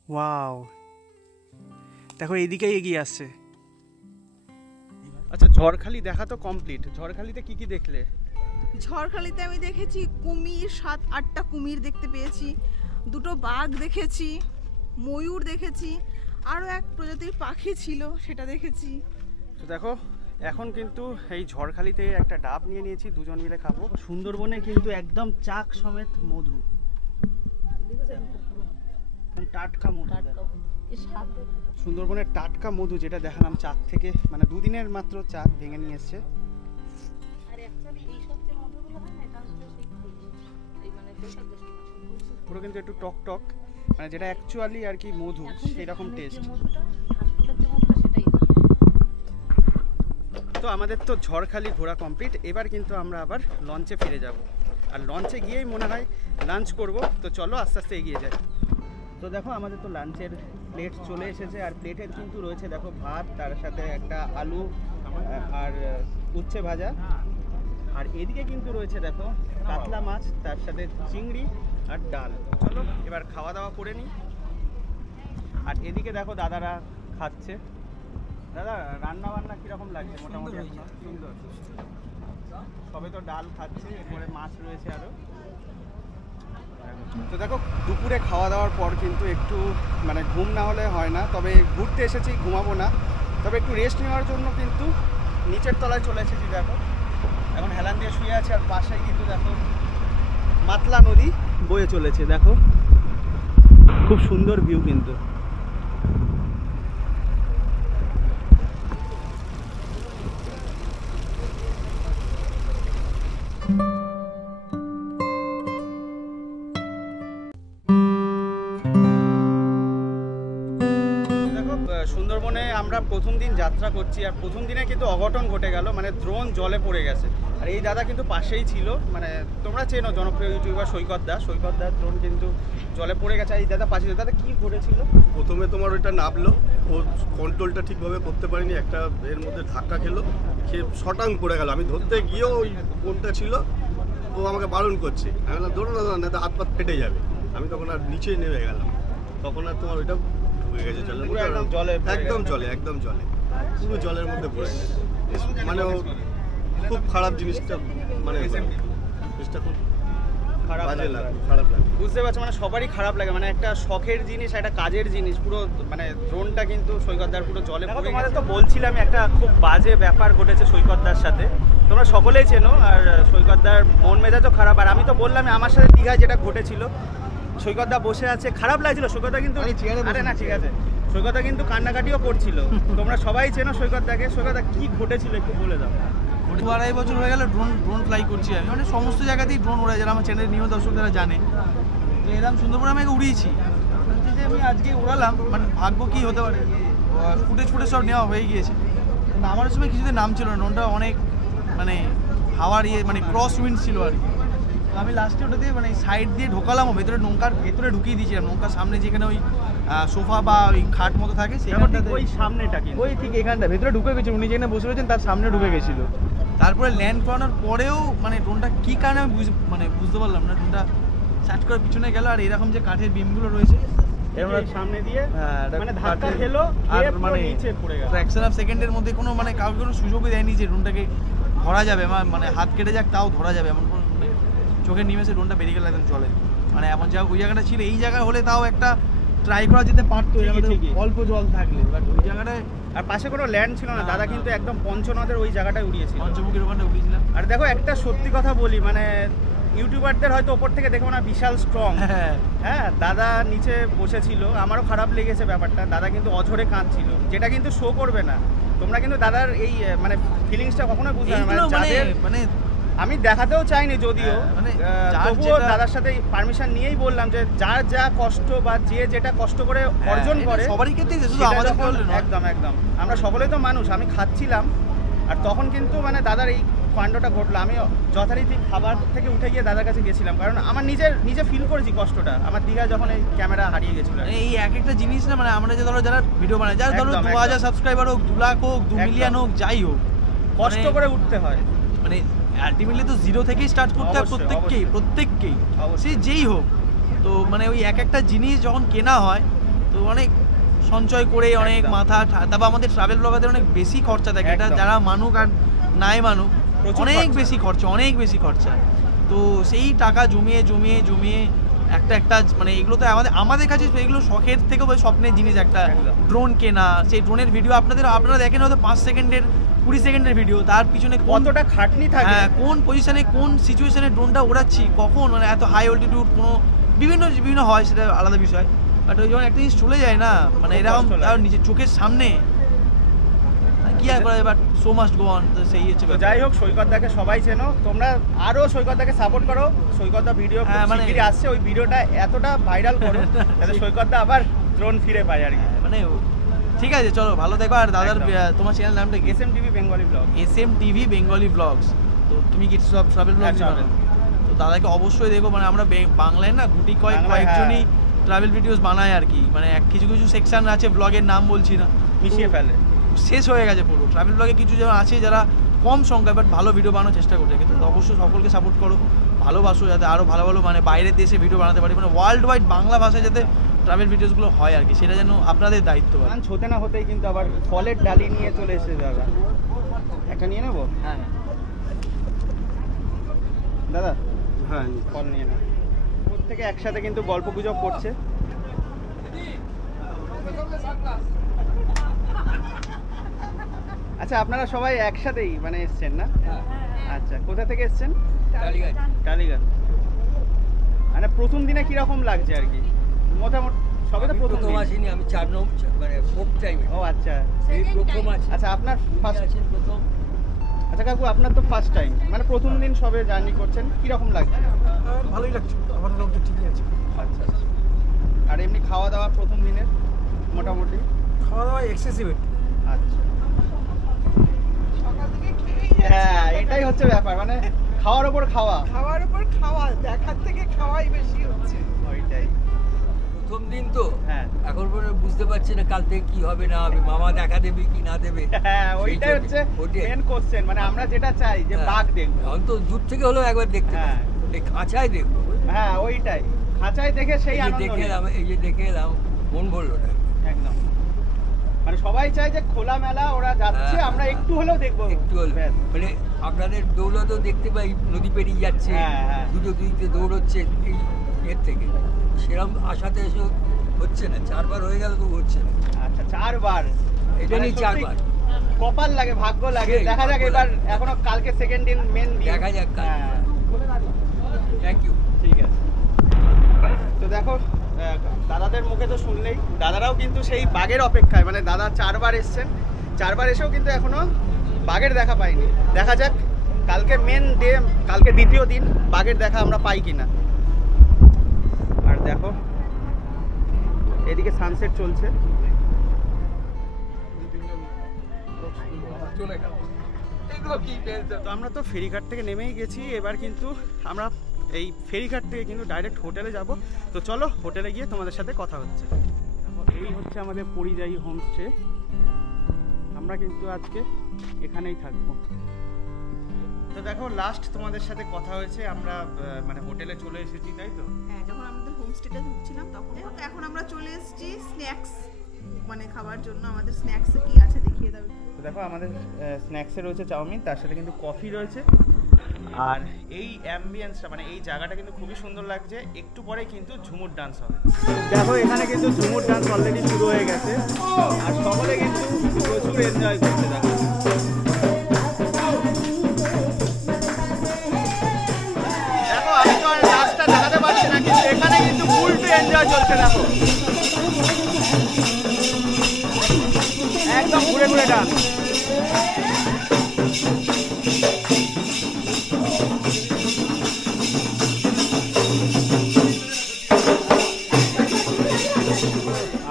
ওয়াও, দেখো এইদিকেই এগিয়ে আসছে। আচ্ছা ঝড়খালি দেখা তো কমপ্লিট। ঝড়খালিতে কি কি দেখলে? ঝড়খালিতে আমি দেখেছি কুমির, 7-8টা কুমির দেখতে পেয়েছি, 2টো বাঘ দেখেছি, ময়ূর দেখেছি, আরও এক প্রজাতির পাখি ছিল সেটা দেখেছি। তো দেখো এখন কিন্তু এই ঝড়খালিতে একটা ডাব নিয়ে নিয়েছি, দুজন মিলে খাবো। সুন্দরবনে কিন্তু একদম চাক সমেত মধু, টাটকা মধু। সুন্দরবনের টাটকা মধু যেটা দেখালাম চাক থেকে, মানে দুদিনের মাত্র চাক ভেঙে নিয়ে এসছে। পুরো কিন্তু একটু টক টক, মানে যেটা অ্যাকচুয়ালি আর কি মধু সেই রকম টেস্ট। তো আমাদের তো ঝড়খালি ঘোরা কমপ্লিট। এবার কিন্তু আমরা আবার লঞ্চে ফিরে যাব, আর লঞ্চে গিয়েই মনে হয় লাঞ্চ করব। তো চলো আস্তে আস্তে এগিয়ে যাই। তো দেখো আমাদের তো লাঞ্চের প্লেট চলে এসেছে, আর প্লেটের কিন্তু রয়েছে দেখো ভাত, তার সাথে একটা আলু আর উচ্ছে ভাজা, আর এদিকে কিন্তু রয়েছে দেখো কাতলা মাছ, তার সাথে চিংড়ি আর ডাল। চলো এবার খাওয়া দাওয়া করে নিই। আর এদিকে দেখো দাদারা খাচ্ছে। দাদা রান্না বান্না কিরকম লাগছে? মোটামুটি সুন্দর। সবে তো ডাল খাচ্ছে, এরপরে মাছ রয়েছে আরও। তো দেখো দুপুরে খাওয়া দাওয়ার পর কিন্তু একটু মানে ঘুম না হলে হয় না, তবে ঘুরতে এসেছি ঘুমাবো না, তবে একটু রেস্ট নেওয়ার জন্য কিন্তু নিচের তলায় চলে এসেছি। দেখো এখন হেলান দিয়ে শুয়ে আছে আর পাশেই কিন্তু দেখো মাতলা নদী বয়ে চলেছে, দেখো খুব সুন্দর ভিউ কিন্তু। সুন্দরবনে আমরা প্রথম দিন যাত্রা করছি আর প্রথম দিনে কিন্তু অঘটন ঘটে গেল, মানে ড্রোন জলে পড়ে গেছে। আর এই দাদা কিন্তু পাশেই ছিল, মানে তোমরা চেনো জনপ্রিয় ইউটিউবার সৈকত দার ড্রোন কিন্তু জলে পড়ে গেছে। এই দাদা পাশে, দাদা কি ঘটেছিল? প্রথমে তোমার ওইটা নামলো, ও কন্ট্রোলটা ঠিকভাবে করতে পারিনি, একটা এর মধ্যে ধাক্কা খেলো, খেয়ে শটাং পড়ে গেল। আমি ধরতে গিয়েও ওই কোনটা ছিল, ও আমাকে বারণ করছে, আমি বললাম ধরো না তো হাত পাত ফেটে যাবে। আমি তখন আর নিচে নেমে গেলাম, তখন আর তোমার ওইটা ঢুকে গেছে জলের মধ্যে, একদম জলে পুরো জলের মধ্যে পড়ে গেছে। মানে ও খুব খারাপ জিনিসটা, মানে জিনিসটা খুব খারাপ লাগে। বুঝতে পারছো, মানে সবারই খারাপ লাগে, মানে একটা শখের জিনিস, একটা কাজের জিনিস, পুরো মানে ড্রোনটা কিন্তু সৈকতদার পুরো জলে পড়ে। তোমাদের তো বলছিলাম একটা খুব বাজে ব্যাপার ঘটেছে সৈকতদার সাথে, তোমরা সকলেই চেনো। আর সৈকতদার মন মেজাজও খারাপ। আর আমি তো বললাম আমার সাথে দীঘায় যেটা ঘটেছিল, সৈকতদা বসে আছে, খারাপ লাগছিল সৈকতদা কিন্তু, আরে না ঠিক আছে, সৈকতদা কিন্তু কান্নাকাটিও করছিল। তোমরা সবাই চেনো সৈকতদাকে, সৈকতদা কি ঘটেছিল একটু বলে দাও। 2-2.5 বছর হয়ে গেল ড্রোন ফ্লাই করছি আমি, মানে সমস্ত জায়গাতেই ড্রোন ওড়ায়, যারা আমার চ্যানেলের নিয়মিত দর্শকরা জানে। তো এরকম সুন্দরবনে আমি উড়িয়েছি, যে আমি আজকে উড়ালাম, মানে ভাগ্য কী হতে পারে, ফুটেজ সব নেওয়া হয়ে গিয়েছে। কিন্তু আমার সময় কিছুতেই নাম ছিল না, ড্রোনটা অনেক মানে হাওয়ার মানে ক্রস উইন্ড ছিল আর কি। তো আমি লাস্টে ওটাতে মানে সাইড দিয়ে ঢোকালাম, ভেতরে নৌকার ভেতরে ঢুকিয়ে দিয়েছিলাম। নৌকার সামনে যেখানে ওই সোফা বা ওই খাট মতো থাকে, সেখানটাতে ওই সামনেটা কি ওই ঠিক এখানটা ভেতরে ঢুকে গেছিল, উনি যেখানে বসে রয়েছেন তার সামনে ঢুকে গেছিল। তারপরে ল্যান্ড করানোর পরেও মানে ড্রোনটা কী কারণে আমি বুঝতে পারলাম না, ড্রোনটা সার্চ করে পিছনে গেল। আর এরকম যে কাঠের বিমগুলো রয়েছে সামনে দিয়ে মানে ধাক্কা কাঠের- খেলো আর মানে মানে নিচে পড়ে গেল। ফ্র্যাকশন অফ সেকেন্ডের মধ্যে কোনো মানে কাউকে কোনো সুযোগই দেয়নি যে ড্রোনটাকে ধরা যাবে, মানে হাত কেটে যাক তাও ধরা যাবে এমন কোনো মানে চোখের নিমেষে ড্রোনটা বেরিয়ে গেল একদম জলে। মানে এমন জায়গা ওই জায়গাটা ছিল, এই জায়গা হলে তাও একটা ট্রাই করা যেতে পারতো, এই জায়গাটা ঠিকই। অল্প জল থাকলে। বাট ওই জায়গাটায় আর পাশে কোনো ল্যান্ড ছিল না, না, দাদা না। কিন্তু একদম পঞ্চনদের ওই জায়গাটায় উড়িয়েছিল। পঞ্চমুখীর ওখানে উঠেছিলাম। আর দেখো একটা সত্যি কথা বলি, মানে ইউটিউবারদের হয়তো ওপর থেকে দেখো না বিশাল স্ট্রং, হ্যাঁ দাদা নিচে বসেছিল, আমারও খারাপ লেগেছে ব্যাপারটা। দাদা কিন্তু অঝরে কাঁদছিল, যেটা কিন্তু শো করবে না। তোমরা কিন্তু দাদার এই মানে ফিলিংসটা কখনোই বুঝতে পারবে এইগুলো না। মানে যাদের মানে আমি দেখাতেও চাইনি যদিও, মানে যার তবুও যেটা- দাদার সাথে পারমিশন নিয়েই বললাম যে যার যা কষ্ট বা যে যেটা কষ্ট করে অর্জন এটা করে, সবারই ক্ষেত্রেই শুধু সেটা আমাদের যখন- বললে নয়। একদম আমরা সকলেই তো মানুষ। আমি খাচ্ছিলাম আর তখন কিন্তু মানে দাদার এই কাণ্ডটা ঘটলো। আমি যথারীতি খাবার থেকে উঠে গিয়ে দাদার কাছে গেছিলাম, কারণ আমার নিজে ফিল করেছি কষ্টটা আমার দীঘা যখন এই ক্যামেরা হারিয়ে গেছিল। মানে এই এক একটা জিনিস না, মানে আমরা যে ধরো যারা ভিডিও বানাই, যারা ধরো একদম, 2000 সাবস্ক্রাইবার হোক, 2 লাখ হোক, 2 একদম। মিলিয়ন হোক, যাই হোক, কষ্ট মানে- করে উঠতে হয়। মানে আলটিমেটলি তো জিরো থেকেই স্টার্ট করতে হয় অবশ্যই, প্রত্যেককেই অবশ্যই। সে যেই হোক। তো মানে ওই এক একটা জিনিস যখন কেনা হয় তো অনেক সঞ্চয় করে অনেক একদম। তারপর আমাদের ট্রাভেল ব্লগারদের অনেক বেশি খরচা থাকে, এটা একদম। যারা মানুক আর নাই মানুক প্রচুর অনেক খরচা। অনেক বেশি খরচা। তো সেই টাকা জমিয়ে একটা মানে এগুলো তো আমাদের কাছে এগুলো শখের থেকেও স্বপ্নের জিনিস। একটা একদম। ড্রোন কেনা, সেই ড্রোনের ভিডিও আপনারা দেখেন হয়তো 5 সেকেন্ডের 20 সেকেন্ডের ভিডিও, তার পিছনে কতটা খাটনি থাকে। হ্যাঁ, কোন পজিশনে কোন সিচুয়েশনে ড্রোনটা ওড়াচ্ছি, কখন মানে এত হাই অল্টিটিউড কোনো বিভিন্ন হয়, সেটা আলাদা বিষয়। বাট ওই যখন একটা জিনিস চলে যায় না, মানে খুব এরকম কষ্ট লাগে। তার নিজের চোখের সামনে কি আর করা যায়, but so must go on, সেই হচ্ছে তো ব্যাপার। যাই হোক, সৈকতদাকে সবাই চেনো, তোমরা আরো সৈকতদাকে সাপোর্ট করো। সৈকতদা ভিডিও হ্যাঁ, মানে- শিগগিরই আসছে, ওই ভিডিওটা এতটা ভাইরাল করো যাতে সৈকতদা আবার ড্রোন ফিরে পায় আর কি। মানে ঠিক আছে, চলো ভালো থেকো। আর দাদার একদম। তোমার চ্যানেল নামটা কি? SMTV Bengali vlog. SMTV Bengali vlogs. তো তুমি কি সব ট্রাভেল ব্লগ হ্যাঁ, travel। তো দাদাকে অবশ্যই দেখো। মানে আমরা বাংলায় না বাংলায়, কয়েকজনই ট্রাভেল ভিডিওস বানায় আর কি। মানে কিছু সেকশন আছে, ব্লগের নাম বলছি না, মিশিয়ে ফেলে। শেষ হয়ে গেছে পুরো। ট্রাভেল ব্লগে কিছু জন আছে যারা কম সংখ্যায় বাট ভালো ভিডিও বানানোর চেষ্টা করছে, কিন্তু অবশ্যই সকলকে সাপোর্ট করো, ভালোবাসো, যাতে আরও ভালো মানে বাইরের দেশে ভিডিও বানাতে পারি, মানে ওয়ার্ল্ড ওয়াইড বাংলা ভাষায় যাতে ট্রাভেল ভিডিওসগুলো হয় আর কি, সেটা যেন আপনাদের দায়িত্ব। লাঞ্চ হতে না হতেই কিন্তু আবার ফলের ডালি নিয়ে চলে এসেছে দাদা। একটা নিয়ে নেবো? হ্যাঁ, দাদা হ্যাঁ, ফল নিয়ে নাও। প্রত্যেকে একসাথে কিন্তু গল্প গুজব করছে। আচ্ছা, আপনারা সবাই একসাথেই মানে এসছেন না? আচ্ছা আচ্ছা, কোথা থেকে এসেছেন? টালিগঞ্জ। মানে প্রথম দিনে কিরকম লাগছে আর কি? মোটামুটি সবে তো প্রথম দিন। আসিনি, আমি 4 নম্বর মানে 4th টাইমে। ও আচ্ছা, এই প্রথম আছি। আচ্ছা আপনার ফার্স্ট? প্রথম। আচ্ছা কাকু, আপনার তো ফার্স্ট টাইম, মানে প্রথম দিন সবে জার্নি করছেন, কিরকম লাগছে? ভালোই লাগছে, আমার তো ঠিকই আছে। আচ্ছা, আর এমনি খাওয়া দাওয়া প্রথম দিনের মোটামুটি? খাওয়া দাওয়া এক্সেসিভ। আচ্ছা, হ্যাঁ এটাই হচ্ছে ব্যাপার, মানে খাওয়ার উপর খাওয়া, খাওয়ার উপর খাওয়া, দেখার থেকে খাওয়াই বেশি হচ্ছে। ওইটাই। প্রথম দিন তো হ্যাঁ এখন পর্যন্ত বুঝতে পারছি না কাল থেকে কি হবে না হবে, মামা দেখা দেবে কি না দেবে। হ্যাঁ ওইটাই হচ্ছে মেন কোশ্চেন, মানে আমরা যেটা চাই যে বাঘ দেখবো। এখন তো দূর থেকে হলেও একবার দেখতে হ্যাঁ। এই খাঁচায় দেখবো। হ্যাঁ ওইটাই, খাঁচায় দেখে সেই এই যে আনন্দ দেখে নেই। এলাম, এই যে দেখে এলাম, মন ভরলো না একদম, মানে সবাই চায় যে খোলা মেলা ওরা যাচ্ছে, হ্যাঁ, আমরা একটু হলেও দেখবো। একটু হলো ব্যাস। মানে আপনাদের দৌলতেও দেখতে পাই, নদী পেরিয়ে যাচ্ছে, হ্যাঁ, হ্যাঁ। দুটো দুইতে দৌড়চ্ছে এই এর থেকে, সেরকম আশাতে এসে হচ্ছে না। 4 বার হয়ে গেল তো হচ্ছে না। আচ্ছা 4 বার, এটা মানে নিয়ে সত্যি 4 বার কপাল লাগে, ভাগ্য লাগে। সেই, দেখা যাক ভাগ্য এবার, লাগে। এখনো কালকে সেকেন্ড দিন, মেন দিন, দেখা যাক কাল। হ্যাঁ থ্যাংক ইউ। ঠিক আছে। তো দেখো দাদাদের মুখে তো শুনলেই, দাদারাও কিন্তু সেই বাঘের অপেক্ষায়, মানে দাদা 4 বার এসছেন, 4 বার এসেও কিন্তু এখনো বাঘের দেখা পাইনি। দেখা যাক কালকে মেন ডে, কালকে দ্বিতীয় দিন, বাঘের দেখা আমরা পাই কিনা। আর দেখো এদিকে সানসেট চলছে। তো আমরা তো ফেরিঘাট থেকে নেমেই গেছি, এবার কিন্তু আমরা এই ফেরিঘাট থেকে কিন্তু ডাইরেক্ট হোটেলে যাব। তো চলো হোটেলে গিয়ে তোমাদের সাথে কথা হচ্ছে। এই হচ্ছে আমাদের পরিযায়ী হোমস্টে, আমরা কিন্তু আজকে এখানেই থাকবো। তো দেখো লাস্ট তোমাদের সাথে কথা হয়েছে, আমরা মানে হোটেলে চলে এসেছি, তাই তো? হ্যাঁ, যখন আমাদের হোমস্টেটা ঢুকছিলাম তখন। এখন আমরা চলে এসেছি স্ন্যাক্স মানে খাবার জন্য। আমাদের স্ন্যাক্সে কি আছে দেখিয়ে দাও। তো দেখো আমাদের স্ন্যাক্সে রয়েছে চাউমিন, তার সাথে কিন্তু কফি রয়েছে। আর এই অ্যাম্বিয়েন্সটা, মানে এই জায়গাটা কিন্তু খুবই সুন্দর লাগছে। একটু পরে কিন্তু ঝুমুর ডান্স হবে। দেখো এখানে কিন্তু ঝুমুর ডান্স অলরেডি শুরু হয়ে গেছে, আর সকলে কিন্তু প্রচুর এনজয় করছে। দেখো দেখো আমি তো আর ডান্সটা দেখাতে পারছি না, কিন্তু এখানে কিন্তু ফুল টু এনজয় চলছে। দেখো একদম ঘুরে ঘুরে ডান্স।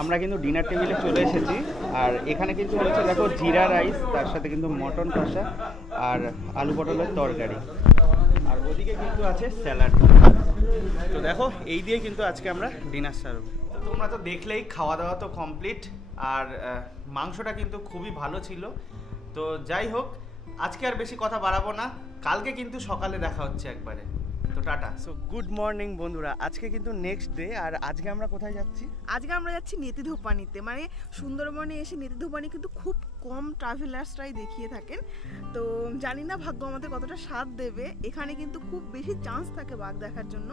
আমরা কিন্তু ডিনার টেবিলে চলে এসেছি, আর এখানে কিন্তু রয়েছে দেখো জিরা রাইস, তার সাথে কিন্তু মটন কষা আর আলু পটলের তরকারি, আর ওদিকে কিন্তু আছে স্যালাড। তো দেখো এই দিয়ে কিন্তু আজকে আমরা ডিনার সারব। তো তোমরা তো দেখলেই খাওয়া দাওয়া তো কমপ্লিট, আর মাংসটা কিন্তু খুবই ভালো ছিল। তো যাই হোক, আজকে আর বেশি কথা বাড়াবো না, কালকে কিন্তু সকালে দেখা হচ্ছে একবারে। তো টাটা। সো গুড মর্নিং বন্ধুরা, আজকে কিন্তু নেক্সট ডে, আর আজকে আমরা কোথায় যাচ্ছি? আজকে আমরা যাচ্ছি নেতিধোপানিতে। মানে সুন্দরবনে এসে নেতিধোপানি কিন্তু খুব কম ট্রাভেলার্সরাই দেখিয়ে থাকেন। তো জানি না ভাগ্য আমাদের কতটা সাথ দেবে। এখানে কিন্তু খুব বেশি চান্স থাকে বাঘ দেখার জন্য,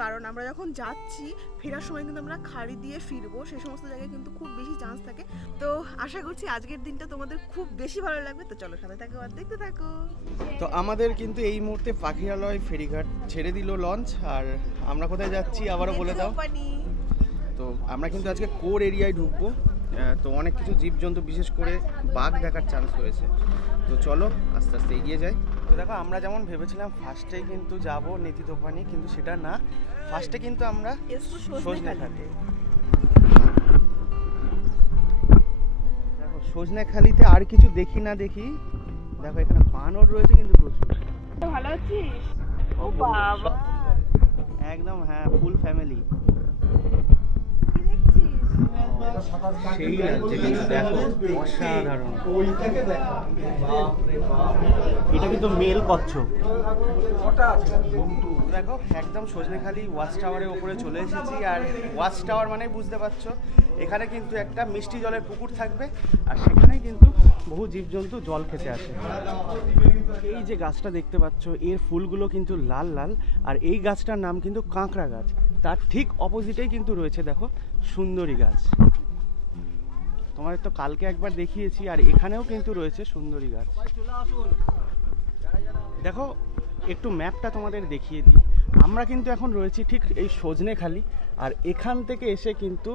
কারণ আমরা যখন যাচ্ছি ফেরার সময় কিন্তু আমরা খাড়ি দিয়ে ফিরবো, সেই সমস্ত জায়গায় কিন্তু খুব বেশি চান্স থাকে। তো আশা করছি আজকের দিনটা তোমাদের খুব বেশি ভালো লাগবে। তো চলো সাথে থাকো আর দেখতে থাকো। তো আমাদের কিন্তু এই মুহূর্তে পাখিরালয় ফেরিঘাট ছেড়ে দিল লঞ্চ, আর আমরা কোথায় যাচ্ছি আবারও বলে দাও। নেতিধোপানি। তো আমরা কিন্তু আজকে কোর এরিয়ায় ঢুকবো। তো অনেক কিছু জীবজন্তু, বিশেষ করে বাঘ দেখার চান্স রয়েছে। তো চলো আস্তে আস্তে এগিয়ে যাই। তো দেখো আমরা যেমন ভেবেছিলাম ফার্স্টেই কিন্তু যাব নেতিধোপানি, কিন্তু সেটা না, ফার্স্টে কিন্তু আমরা এসো সজনেখালি। দেখো সজনেখালিতে আর কিছু দেখি না দেখি, দেখো এখানে বানর রয়েছে কিন্তু প্রচুর। ভালো আছিস? ও বাবা, একদম হ্যাঁ, ফুল ফ্যামিলি। কি দেখছিস? সেই লাগছে কিন্তু, দেখো অসাধারণ। এটা কিন্তু মেল কচ্ছপ। দেখো একদম সজনেখালি ওয়াচ টাওয়ারের উপরে চলে এসেছি, আর ওয়াচ টাওয়ার মানে বুঝতে পারছো, এখানে কিন্তু একটা মিষ্টি জলের পুকুর থাকবে, আর সেখানে কিন্তু বহু জীবজন্তু জল খেতে আসে। এই যে গাছটা দেখতে পাচ্ছ, এর ফুলগুলো কিন্তু লাল লাল, আর এই গাছটার নাম কিন্তু কাঁকড়া গাছ। তার ঠিক অপোজিটেই কিন্তু রয়েছে দেখো সুন্দরী গাছ। তোমাদের তো কালকে একবার দেখিয়েছি, আর এখানেও কিন্তু রয়েছে সুন্দরী গাছ। দেখো একটু ম্যাপটা তোমাদের দেখিয়ে দিই। আমরা কিন্তু এখন রয়েছি ঠিক এই সজনেখালি, আর এখান থেকে এসে কিন্তু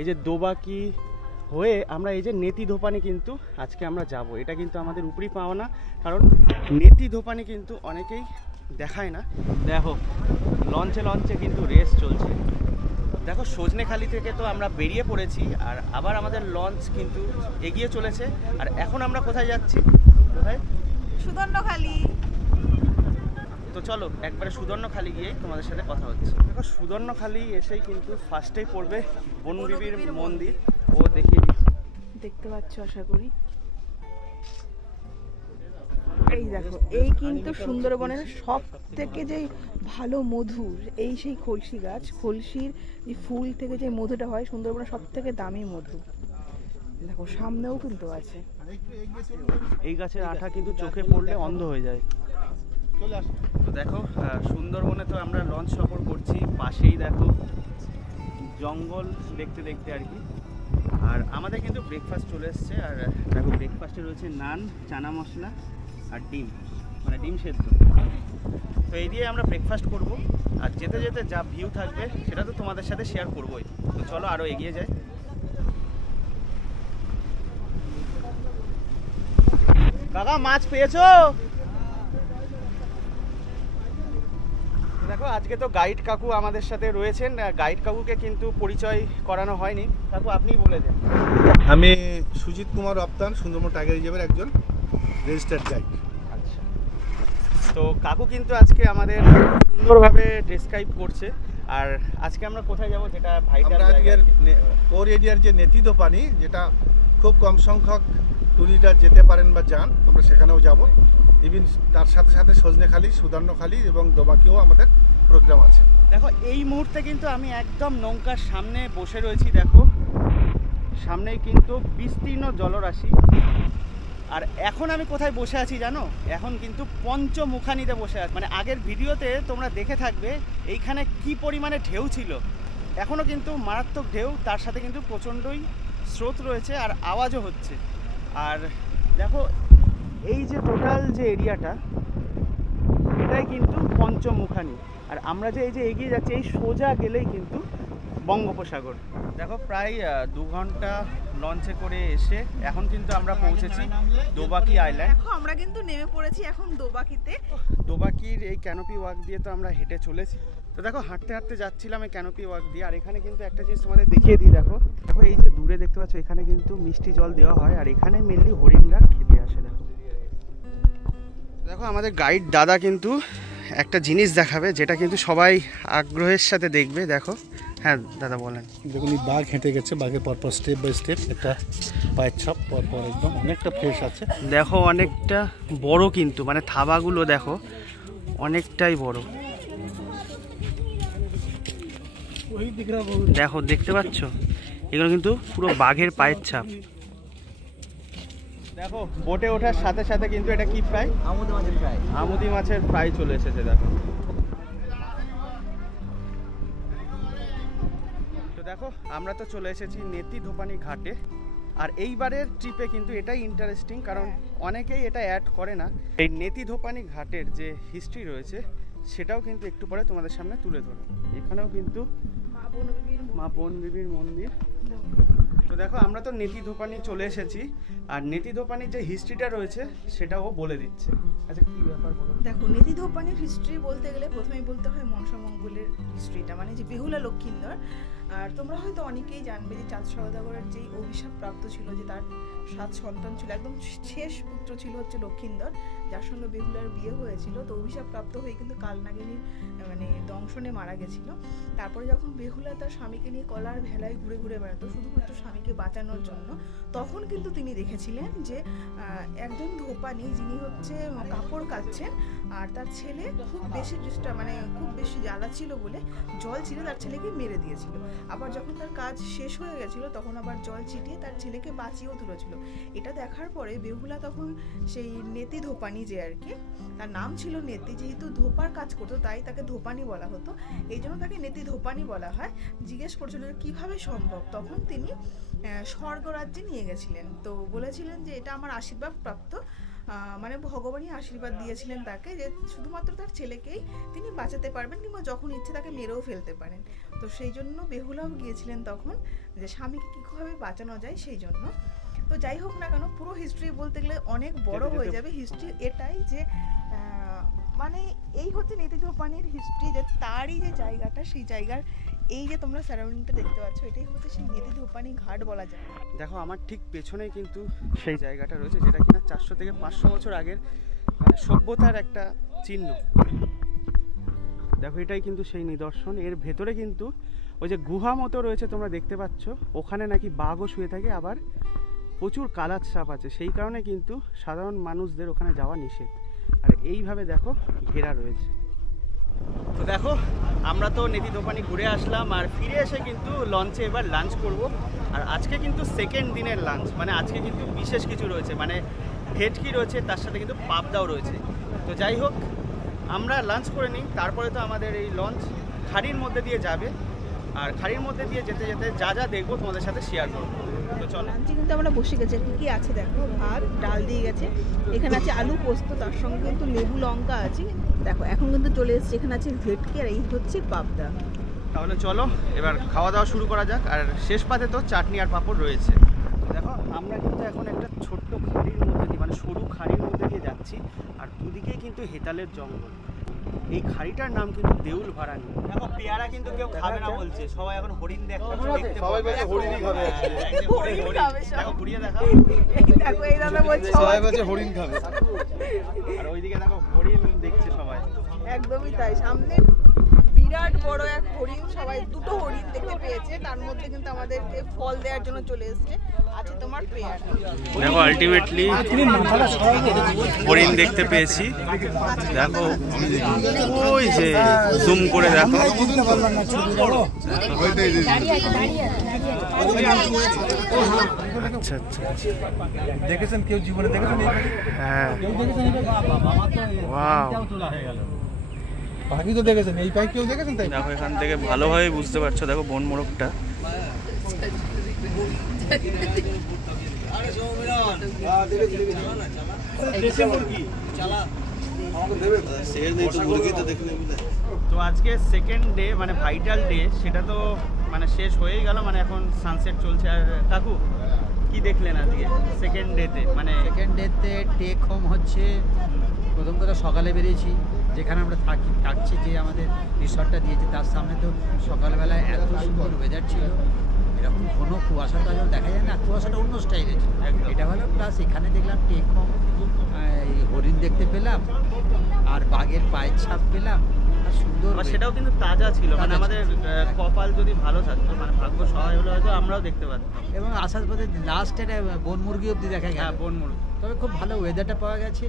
এই যে দোবাকি হয়ে আমরা এই যে নেতি ধোপানি কিন্তু আজকে আমরা যাব। এটা কিন্তু আমাদের উপরি পাওনা, কারণ নেতি ধোপানি কিন্তু অনেকেই দেখায় না। দেখো লঞ্চে লঞ্চে কিন্তু রেস চলছে। দেখো সজনেখালি থেকে তো আমরা বেরিয়ে পড়েছি, আর আবার আমাদের লঞ্চ কিন্তু এগিয়ে চলেছে। আর এখন আমরা কোথায় যাচ্ছি? কোথায়? সুদর্ণখালি। তো চলো একবারে সুদর্ণখালি গিয়ে তোমাদের সাথে কথা হচ্ছে। দেখো সুদর্ণখালি এসেই কিন্তু ফার্স্টেই পড়বে বনবিবির মন্দির, ও দেখিয়ে দিচ্ছি। দেখতে পাচ্ছ আশা করি। এই দেখো, এই কিন্তু সুন্দরবনের সব থেকে যে ভালো মধু, এই সেই খলসি গাছ, খলসির এই ফুল থেকে যে মধুটা হয় সুন্দরবনের সব থেকে দামি মধু। দেখো সামনেও কিন্তু আছে। এই গাছের আঠা কিন্তু চোখে পড়লে অন্ধ হয়ে যায়। তো দেখো সুন্দরবনে তো আমরা লঞ্চ সফর করছি, পাশেই দেখো জঙ্গল দেখতে দেখতে আর কি। আর আমাদের কিন্তু ব্রেকফাস্ট চলে এসছে। আর দেখো ব্রেকফাস্টে রয়েছে নান, চানা মশলা আর ডিম, মানে ডিম সেদ্ধ। তো এই দিয়ে আমরা ব্রেকফাস্ট করব, আর যেতে যেতে যা ভিউ থাকবে সেটা তো তোমাদের সাথে শেয়ার করবোই। তো চলো আরও এগিয়ে যাই। কাকা মাছ পেয়েছো? দেখো আজকে তো গাইড কাকু আমাদের সাথে রয়েছেন। গাইড কাকুকে কিন্তু পরিচয় করানো হয়নি। কাকু আপনিই বলে দেন। আমি সুজিত কুমার রপ্তান, সুন্দরবন টাইগার রিজার্ভের একজন রেজিস্টার্ড গাইড। আচ্ছা, তো কাকু কিন্তু আজকে আমাদের সুন্দরভাবে ডেসক্রাইব করছে। আর আজকে আমরা কোথায় যাব, যেটা ভাইটাল আমরা আজকের কোর এরিয়ার যে নেতি ধোপানি, যেটা খুব কম সংখ্যক টুরিস্টরা যেতে পারেন বা যান, আমরা সেখানেও যাব। ইভিন তার সাথে সাথে সজনেখালি, সুদর্ণখালি এবং দোবাকিও আমাদের প্রোগ্রাম আছে। দেখো এই মুহূর্তে কিন্তু আমি একদম নৌকার সামনে বসে রয়েছি। দেখো সামনেই কিন্তু বিস্তীর্ণ জলরাশি। আর এখন আমি কোথায় বসে আছি জানো? এখন কিন্তু পঞ্চমুখানিতে বসে আছি। মানে আগের ভিডিওতে তোমরা দেখে থাকবে এইখানে কি পরিমাণে ঢেউ ছিল। এখনও কিন্তু মারাত্মক ঢেউ, তার সাথে কিন্তু প্রচণ্ডই স্রোত রয়েছে আর আওয়াজও হচ্ছে। আর দেখো এই যে টোটাল যে এরিয়াটা, এটাই কিন্তু পঞ্চমুখানি। আর আমরা যে এই যে এগিয়ে যাচ্ছি, এই সোজা গেলেই কিন্তু বঙ্গোপসাগর। দেখো প্রায় 2 ঘন্টা লঞ্চে করে এসে এখন কিন্তু আমরা পৌঁছেছি দোবাকি আইল্যান্ড। দেখো আমরা কিন্তু নেমে পড়েছি এখন দোবাকিতে। দোবাকির এই ক্যানোপি ওয়াক দিয়ে তো আমরা হেঁটে চলেছি। তো দেখো হাঁটতে হাঁটতে যাচ্ছিলাম এই ক্যানোপি ওয়াক দিয়ে। আর এখানে কিন্তু একটা জিনিস তোমাদের দেখিয়ে দিই। দেখো দেখো এই যে দূরে দেখতে পাচ্ছ, এখানে কিন্তু মিষ্টি জল দেওয়া হয়, আর এখানে মেনলি হরিণরা খেতে আসে। দেখো দেখো আমাদের গাইড দাদা কিন্তু একটা জিনিস দেখাবে, যেটা কিন্তু সবাই আগ্রহের সাথে দেখবে। দেখো, হ্যাঁ দাদা বলেন। দেখুন এই বাঘ হেঁটে গেছে, বাঘের পরপর স্টেপ বাই স্টেপ একটা পায়ের ছাপ পরপর একদম অনেকটা ফ্রেশ আছে। দেখো অনেকটা বড় কিন্তু, মানে থাবাগুলো দেখো অনেকটাই বড়। দেখো দেখতে পাচ্ছ, এগুলো কিন্তু পুরো বাঘের পায়ের ছাপ। দেখো বোটে ওঠার সাথে সাথে কিন্তু এটা কি ফ্রাই? আমুদি মাছের ফ্রাই। আমুদি মাছের ফ্রাই চলে এসেছে। দেখো তো দেখো আমরা তো চলে এসেছি নেতি ধোপানি ঘাটে। আর এইবারের ট্রিপে কিন্তু এটাই ইন্টারেস্টিং, কারণ অনেকেই এটা অ্যাড করে না। এই নেতি ধোপানি ঘাটের যে হিস্ট্রি রয়েছে সেটাও কিন্তু একটু পরে তোমাদের সামনে তুলে ধরো। এখানেও কিন্তু মা বনবিবির মন্দির। তো দেখো আমরা তো নেতি ধোপানি চলে এসেছি, আর নেতি ধোপানির যে হিস্ট্রিটা রয়েছে সেটাও বলে দিচ্ছে। আচ্ছা কি ব্যাপার বলো। দেখো নেতি ধোপানির হিস্ট্রি বলতে গেলে প্রথমেই বলতে হয় মনসামঙ্গলের হিস্ট্রিটা, মানে যে বেহুলা লক্ষিন্দর। আর তোমরা হয়তো অনেকেই জানবে যে চাঁদ সওদাগরের যেই অভিশাপ প্রাপ্ত ছিল, যে তার 7 সন্তান ছিল, একদম শেষ পুত্র ছিল হচ্ছে লক্ষিন্দর, যার সঙ্গে বেহুলার বিয়ে হয়েছিল। তো অভিশাপ প্রাপ্ত হয়ে কিন্তু কালনাগিনীর মানে দংশনে মারা গেছিল। তারপরে যখন বেহুলা তার স্বামীকে নিয়ে কলার ভেলায় ঘুরে ঘুরে বেড়াতো শুধুমাত্র স্বামীকে বাঁচানোর জন্য, তখন কিন্তু তিনি দেখেছিলেন যে একজন ধোপানি যিনি হচ্ছে কাপড় কাচ্ছেন, আর তার ছেলে খুব বেশি মানে খুব বেশি জ্বালা ছিল বলে জল ছিটিয়ে তার ছেলেকে মেরে দিয়েছিল। আবার যখন তার কাজ শেষ হয়ে গেছিল তখন আবার জল ছিটিয়ে তার ছেলেকে বাঁচিয়েও তুলেছিল। এটা দেখার পরে বেহুলা তখন সেই নেতি ধোপানি, যে আর কি তার নাম ছিল নেতি, যেহেতু ধোপার কাজ করতো তাই তাকে ধোপানি বলা হতো, এই জন্য তাকে নেতি ধোপানি বলা হয়। জিজ্ঞেস করছিল যে কীভাবে সম্ভব, তখন তিনি স্বর্গরাজ্যে নিয়ে গেছিলেন। তো বলেছিলেন যে এটা আমার আশীর্বাদ প্রাপ্ত মানে ভগবানই আশীর্বাদ দিয়েছিলেন তাকে যে শুধুমাত্র তার ছেলেকেই তিনি বাঁচাতে পারবেন কিংবা যখন ইচ্ছে তাকে মেরেও ফেলতে পারেন। তো সেই জন্য বেহুলাও গিয়েছিলেন তখন যে স্বামীকে কীভাবে বাঁচানো যায় সেই জন্য। তো যাই হোক না কেন, পুরো হিস্ট্রি বলতে গেলে অনেক বড় হয়ে যাবে। হিস্ট্রি এটাই যে মানে এই হচ্ছে নেতি ধোপানির হিস্ট্রি, যে তারই যে জায়গাটা, সেই জায়গার এই যে তোমরা সারাউন্ডিংটা দেখতে পাচ্ছ, এটাই হচ্ছে সেই নেতি ধোপানি ঘাট বলা যায়। দেখো আমার ঠিক পেছনেই কিন্তু সেই জায়গাটা রয়েছে, যেটা কিনা 400 থেকে 500 বছর আগের সভ্যতার একটা চিহ্ন। দেখো এটাই কিন্তু সেই নিদর্শন। এর ভেতরে কিন্তু ওই যে গুহা মতো রয়েছে তোমরা দেখতে পাচ্ছ, ওখানে নাকি বাঘও শুয়ে থাকে, আবার প্রচুর কালার সাপ আছে, সেই কারণে কিন্তু সাধারণ মানুষদের ওখানে যাওয়া নিষেধ। আর এইভাবে দেখো ঘেরা রয়েছে। তো দেখো আমরা তো নেতি দোপানি ঘুরে আসলাম, আর ফিরে এসে কিন্তু লঞ্চে এবার লাঞ্চ করব। আর আজকে কিন্তু সেকেন্ড দিনের লাঞ্চ, মানে আজকে কিন্তু বিশেষ কিছু রয়েছে, মানে ভেটকি রয়েছে, তার সাথে কিন্তু পাবদাও রয়েছে। তো যাই হোক আমরা লাঞ্চ করে নিই, তারপরে তো আমাদের এই লঞ্চ খাড়ির মধ্যে দিয়ে যাবে, আর খাড়ির মধ্যে দিয়ে যেতে যেতে যা যা দেখবো তোমাদের সাথে শেয়ার করবো। তো চলো, লাঞ্চে কিন্তু আমরা বসে গেছি। কী কী আছে দেখো, ভাত ডাল দিয়ে গেছে, এখানে আছে আলু পোস্ত, তার সঙ্গে কিন্তু লেবু লঙ্কা আছে। দেখো এখন কিন্তু চলে এসেছে, এখানে আছে ভেটকি, আর এই হচ্ছে পাবদা। তাহলে চলো এবার খাওয়া দাওয়া শুরু করা যাক। আর শেষ পাতে তো চাটনি আর পাঁপড় রয়েছে। দেখো আমরা কিন্তু এখন একটা ছোট্ট খাড়ির মধ্যে দিয়ে, মানে সরু খাড়ির মধ্যে দিয়ে যাচ্ছি, আর দুদিকেই কিন্তু হেতালের জঙ্গল। এই খাড়িটার নাম কিন্তু দেউল ভাড়ানি। দেখো পেয়ারা কিন্তু কেউ খাবে না বলছে, সবাই এখন হরিণ দেখতে সবাই বলছে হরিণই খাবে। দেখো ঘুরিয়ে দেখো, দেখো এই দাদা বলছে সবাই বলছে হরিণ খাবে। আর ওইদিকে দেখো হরিণ দেখছে সবাই। একদমই তাই, সামনে বিরাট বড় এক হরিণ, সবাই দুটো হরিণ দেখতে পেয়েছে, তার মধ্যে কিন্তু আমাদেরকে ফল দেওয়ার জন্য চলে এসেছে। আছে তোমার পেয়ারা। দেখো আলটিমেটলি হরিণ দেখতে পেয়েছি। দেখো ওই যে জুম করে দেখো, আচ্ছা আচ্ছা দেখেছেন কেউ জীবনে দেখেছেন? হ্যাঁ ওয়াও, পাখি তো দেখেছেন, এই পাখি কেউ দেখেছেন? তাই দেখো এখান থেকে ভালোভাবে বুঝতে পারছো। দেখো বন মোরগটা, তো আজকে সেকেন্ড ডে মানে ভাইটাল ডে, সেটা তো মানে শেষ হয়েই গেল, মানে এখন সানসেট চলছে। আর কাকু কি দেখলেন আজকে সেকেন্ড ডেতে? মানে সেকেন্ড ডেতে টেক হোম হচ্ছে, প্রথম কথা সকালে বেরিয়েছি, যেখানে আমরা থাকছি, যে আমাদের রিসর্টটা দিয়েছে তার সামনে তো সকালবেলায় এত সুন্দর ওয়েদার ছিল, এরকম ঘন কুয়াশাটা যখন দেখা যায় না, কুয়াশাটা অন্য স্টাইলের ছিল, এটা হলো। প্লাস এখানে দেখলাম টেক হোম, হরিণ দেখতে পেলাম, আর বাঘের পায়ের ছাপ পেলাম, আর সুন্দর, সেটাও কিন্তু তাজা ছিল। মানে আমাদের কপাল যদি ভালো থাকতো, মানে ভাগ্য সহায় হলে হয়তো আমরাও দেখতে পারতাম। এবং আসার পথে লাস্টে বন মুরগি অবধি দেখা গেল। হ্যাঁ বন মুরগি, তবে খুব ভালো ওয়েদারটা পাওয়া গেছে।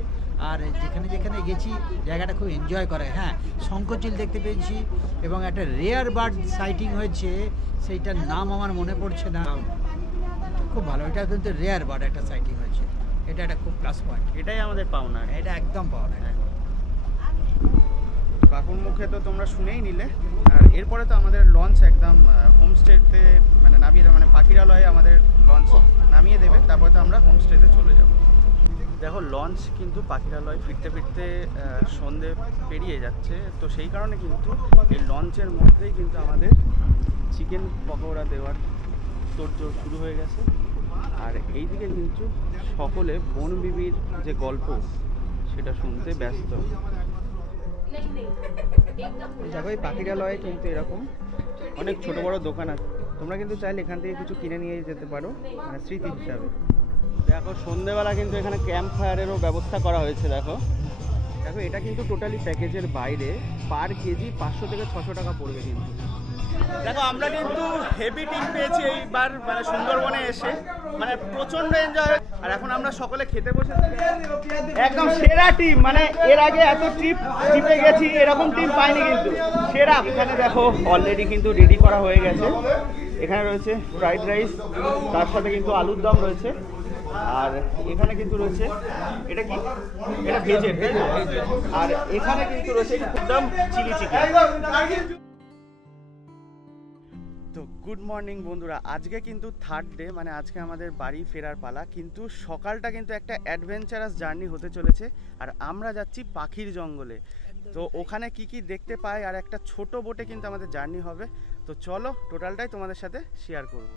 আর যেখানে যেখানে গেছি জায়গাটা খুব এনজয় করা। হ্যাঁ, শঙ্খচিল দেখতে পেয়েছি, এবং একটা রেয়ার বার্ড সাইটিং হয়েছে, সেইটার নাম আমার মনে পড়ছে না। খুব ভালো, এটা কিন্তু রেয়ার বার্ড একটা সাইটিং হয়েছে, এটা একটা খুব প্লাস পয়েন্ট। এটাই আমাদের পাওনা, এটা একদম পাওনা। কাকুর মুখে তো তোমরা শুনেই নিলে। আর এরপরে তো আমাদের লঞ্চ একদম হোমস্টেতে মানে নামিয়ে দেবে, মানে পাখিরালয়ে আমাদের লঞ্চ নামিয়ে দেবে, তারপরে তো আমরা হোমস্টেতে চলে যাব। দেখো লঞ্চ কিন্তু পাখিরালয় ফিরতে ফিরতে সন্ধে পেরিয়ে যাচ্ছে, তো সেই কারণে কিন্তু এই লঞ্চের মধ্যেই কিন্তু আমাদের চিকেন পকোড়া দেওয়ার তোড়জোড় শুরু হয়ে গেছে। আর এইদিকে কিন্তু সকলে বনবিবির যে গল্প সেটা শুনতে ব্যস্ত। দেখো এই পাখিরালয়ে কিন্তু এরকম অনেক ছোট বড় দোকান আছে, তোমরা কিন্তু চাইলে এখান থেকে কিছু কিনে নিয়ে যেতে পারো, মানে স্মৃতি হিসাবে। দেখো সন্ধেবেলা কিন্তু এখানে ক্যাম্প ফায়ারেরও ব্যবস্থা করা হয়েছে। দেখো দেখো এটা কিন্তু টোটালি প্যাকেজের বাইরে, পার কেজি 500 থেকে 600 টাকা পড়বে কিন্তু। দেখো আমরা কিন্তু হেভি টিম পেয়েছি এইবার, মানে সুন্দরবনে এসে, মানে প্রচন্ড এনজয়। আর এখন আমরা সকলে খেতে বসেছি, একদম সেরা টিম, মানে এর আগে এত ট্রিপে গেছি এরকম টিম পাইনি কিন্তু, সেরা। এখানে দেখো অলরেডি কিন্তু রেডি করা হয়ে গেছে, এখানে রয়েছে ফ্রাইড রাইস, তার সাথে কিন্তু আলুর দম রয়েছে, আর এখানে কিন্তু রয়েছে এটা কি, এটা ভেজের, আর এখানে কিন্তু রয়েছে একদম চিলি চিকেন। তো গুড মর্নিং বন্ধুরা, আজকে কিন্তু থার্ড ডে, মানে আজকে আমাদের বাড়ি ফেরার পালা। কিন্তু সকালটা কিন্তু একটা অ্যাডভেঞ্চারাস জার্নি হতে চলেছে, আর আমরা যাচ্ছি পাখির জঙ্গলে। তো ওখানে কি কি দেখতে পাই, আর একটা ছোট বোটে কিন্তু আমাদের জার্নি হবে। তো চলো টোটালটাই তোমাদের সাথে শেয়ার করব।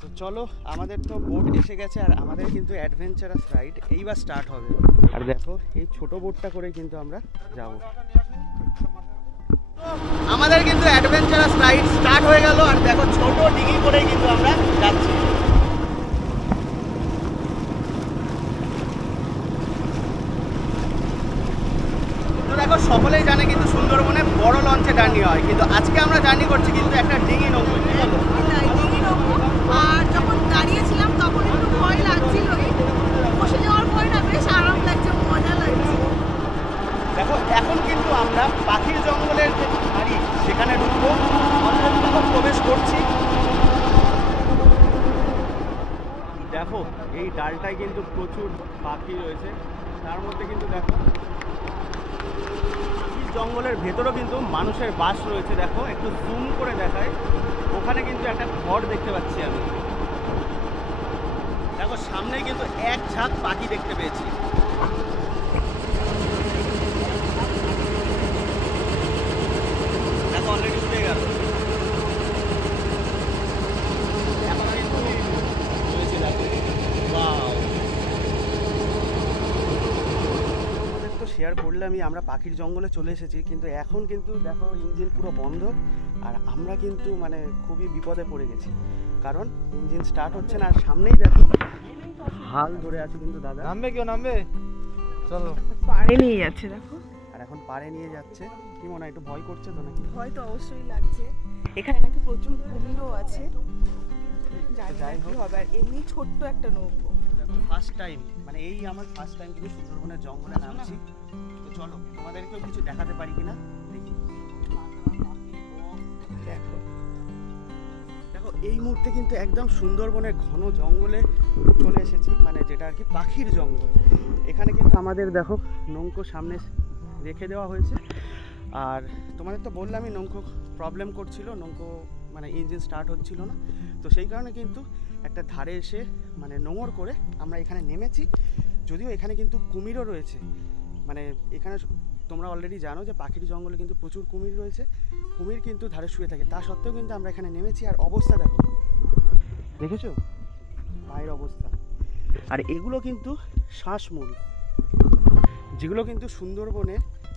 তো চলো, আমাদের তো বোট এসে গেছে, আর আমাদের কিন্তু অ্যাডভেঞ্চারাস রাইড এইবার স্টার্ট হবে। আর দেখো এই ছোট বোটটা করে কিন্তু আমরা যাব। আমাদের কিন্তু অ্যাডভেঞ্চারাস রাইড স্টার্ট হয়ে গেল, আর দেখো ছোট ডিঙি করেই কিন্তু আমরা যাচ্ছি। তো দেখো সকলেই জানে কিন্তু সুন্দরবনে বড় লঞ্চে জার্নি হয়, কিন্তু আজকে আমরা জার্নি করছি কিন্তু একটা ডিঙি নৌকো। আর যখন দাঁড়িয়েছিলাম তখন একটু ভয় লাগছিল, বসে যাওয়ার ভয় না, বেশ আরাম লাগছে, মজা লাগছে। দেখো এখন কিন্তু আমরা পাখির জঙ্গলের যে বাড়ি সেখানে ঢুকবো, আমরা প্রবেশ করছি। দেখো এই ডালটায় কিন্তু প্রচুর পাখি রয়েছে, তার মধ্যে কিন্তু দেখো পাখির জঙ্গলের ভেতরেও কিন্তু মানুষের বাস রয়েছে। দেখো একটু জুম করে দেখায়, ওখানে কিন্তু একটা ঘর দেখতে পাচ্ছি আমি। দেখো সামনে কিন্তু এক ঝাঁক পাখি দেখতে পেয়েছি। দেখো অলরেডি উঠে গেল। এখন কিন্তু রয়েছে, দেখো ওয়াও। আমাদের তো শেয়ার করলামই, আমরা পাখির জঙ্গলে চলে এসেছি, কিন্তু এখন কিন্তু দেখো ইঞ্জিন পুরো বন্ধ, আর আমরা কিন্তু মানে খুবই বিপদে পড়ে গেছি, কারণ ইঞ্জিন স্টার্ট হচ্ছে না। আর সামনেই দেখো হাল ধরে আছে কিন্তু দাদা। নামবে কেউ নামবে, চলো। পাড়ে নিয়ে যাচ্ছে দেখো, আর এখন পাড়ে নিয়ে যাচ্ছে। কি মনে হয় একটু ভয় করছে তো নাকি? ভয় তো অবশ্যই লাগছে। এখানে নাকি প্রচুর কুমিরও আছে, যাই হোক হবে। আর এমনি ছোট্ট একটা নৌকো। ফার্স্ট টাইম, মানে এই আমার ফার্স্ট টাইম কিন্তু সুন্দরবনের জঙ্গলে নামছি। তো চলো তোমাদেরকেও কিছু দেখাতে পারি কিনা দেখি। দেখো দেখো এই মুহূর্তে কিন্তু একদম সুন্দরবনের ঘন জঙ্গলে চলে এসেছি, মানে যেটা আর কি পাখির জঙ্গল। এখানে কিন্তু আমাদের দেখো নৌকো সামনে রেখে দেওয়া হয়েছে। আর তোমাদের তো বললামই নৌকো প্রবলেম করছিল, নৌকো মানে ইঞ্জিন স্টার্ট হচ্ছিল না। তো সেই কারণে কিন্তু একটা ধারে এসে মানে নোঙর করে আমরা এখানে নেমেছি। যদিও এখানে কিন্তু কুমিরও রয়েছে, মানে এখানে তোমরা অলরেডি জানো যে পাখির জঙ্গলে কিন্তু প্রচুর কুমির রয়েছে। কুমির কিন্তু ধারে শুয়ে থাকে, তা সত্ত্বেও কিন্তু আমরা এখানে নেমেছি। আর অবস্থা দেখো, দেখেছো পায়ের অবস্থা। আর এগুলো কিন্তু শ্বাসমূল, যেগুলো কিন্তু সুন্দরবনে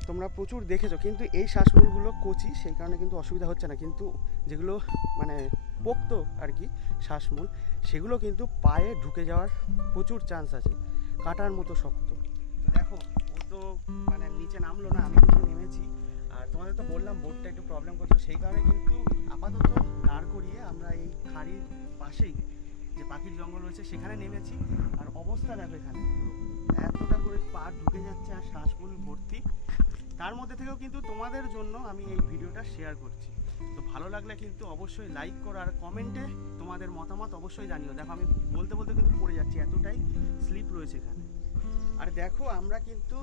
তোমরা প্রচুর দেখেছো, কিন্তু এই শ্বাসমূলগুলো কচি, সেই কারণে কিন্তু অসুবিধা হচ্ছে না। কিন্তু যেগুলো মানে পোক্ত আর কি শ্বাসমূল, সেগুলো কিন্তু পায়ে ঢুকে যাওয়ার প্রচুর চান্স আছে, কাটার মতো শক্ত। দেখো ও তো মানে নিচে নামলো না, আমি কিন্তু নেমেছি। আর তোমাদের তো বললাম বোটটা একটু প্রবলেম করছে, সেই কারণে কিন্তু আপাতত দাঁড় করিয়ে আমরা এই খাড়ির পাশেই যে পাখির জঙ্গল রয়েছে সেখানে নেমেছি। আর অবস্থা দেখো এখানে এতটা করে পা ঢুকে যাচ্ছে, আর শ্বাসমূল ভর্তি। তার মধ্যে থেকেও কিন্তু তোমাদের জন্য আমি এই ভিডিওটা শেয়ার করছি। তো ভালো লাগলে কিন্তু অবশ্যই লাইক করো, আর কমেন্টে তোমাদের মতামত অবশ্যই জানিও। দেখো আমি বলতে বলতে কিন্তু পড়ে যাচ্ছি, এতটাই স্লিপ রয়েছে এখানে। আর দেখো আমরা কিন্তু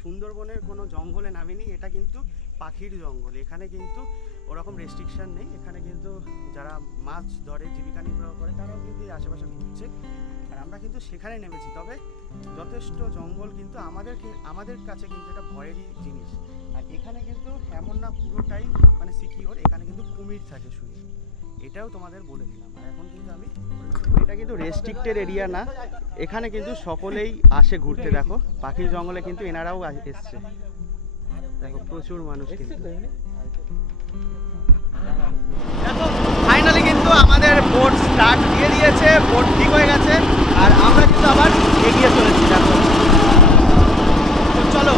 সুন্দরবনের কোনো জঙ্গলে নামিনি, এটা কিন্তু পাখির জঙ্গল। এখানে কিন্তু ওরকম রেস্ট্রিকশান নেই, এখানে কিন্তু যারা মাছ ধরে জীবিকা নির্বাহ করে তারাও কিন্তু এই আশেপাশে ঘুরছে, আর আমরা কিন্তু সেখানে নেমেছি। তবে যথেষ্ট জঙ্গল, কিন্তু আমাদের কাছে কিন্তু এটা ভয়েরই জিনিস। আর এখানে কিন্তু এমন না পুরোটাই মানে সিকিওর, এখানে কিন্তু কুমির থাকে শুয়ে, এটাও তোমাদের বলে দিলাম। আর এখন কিন্তু আমি এটা কিন্তু রেস্ট্রিক্টেড এরিয়া না, এখানে কিন্তু সকলেই আসে ঘুরতে। দেখো পাখির জঙ্গলে কিন্তু এনারাও এসছে, দেখো প্রচুর মানুষ কিন্তু। দেখো ফাইনালি কিন্তু আমাদের বোট স্টার্ট দিয়ে দিয়েছে, বোট ঠিক হয়ে গেছে, আর আমরা কিন্তু আবার এগিয়ে চলেছি। দেখো তো চলো,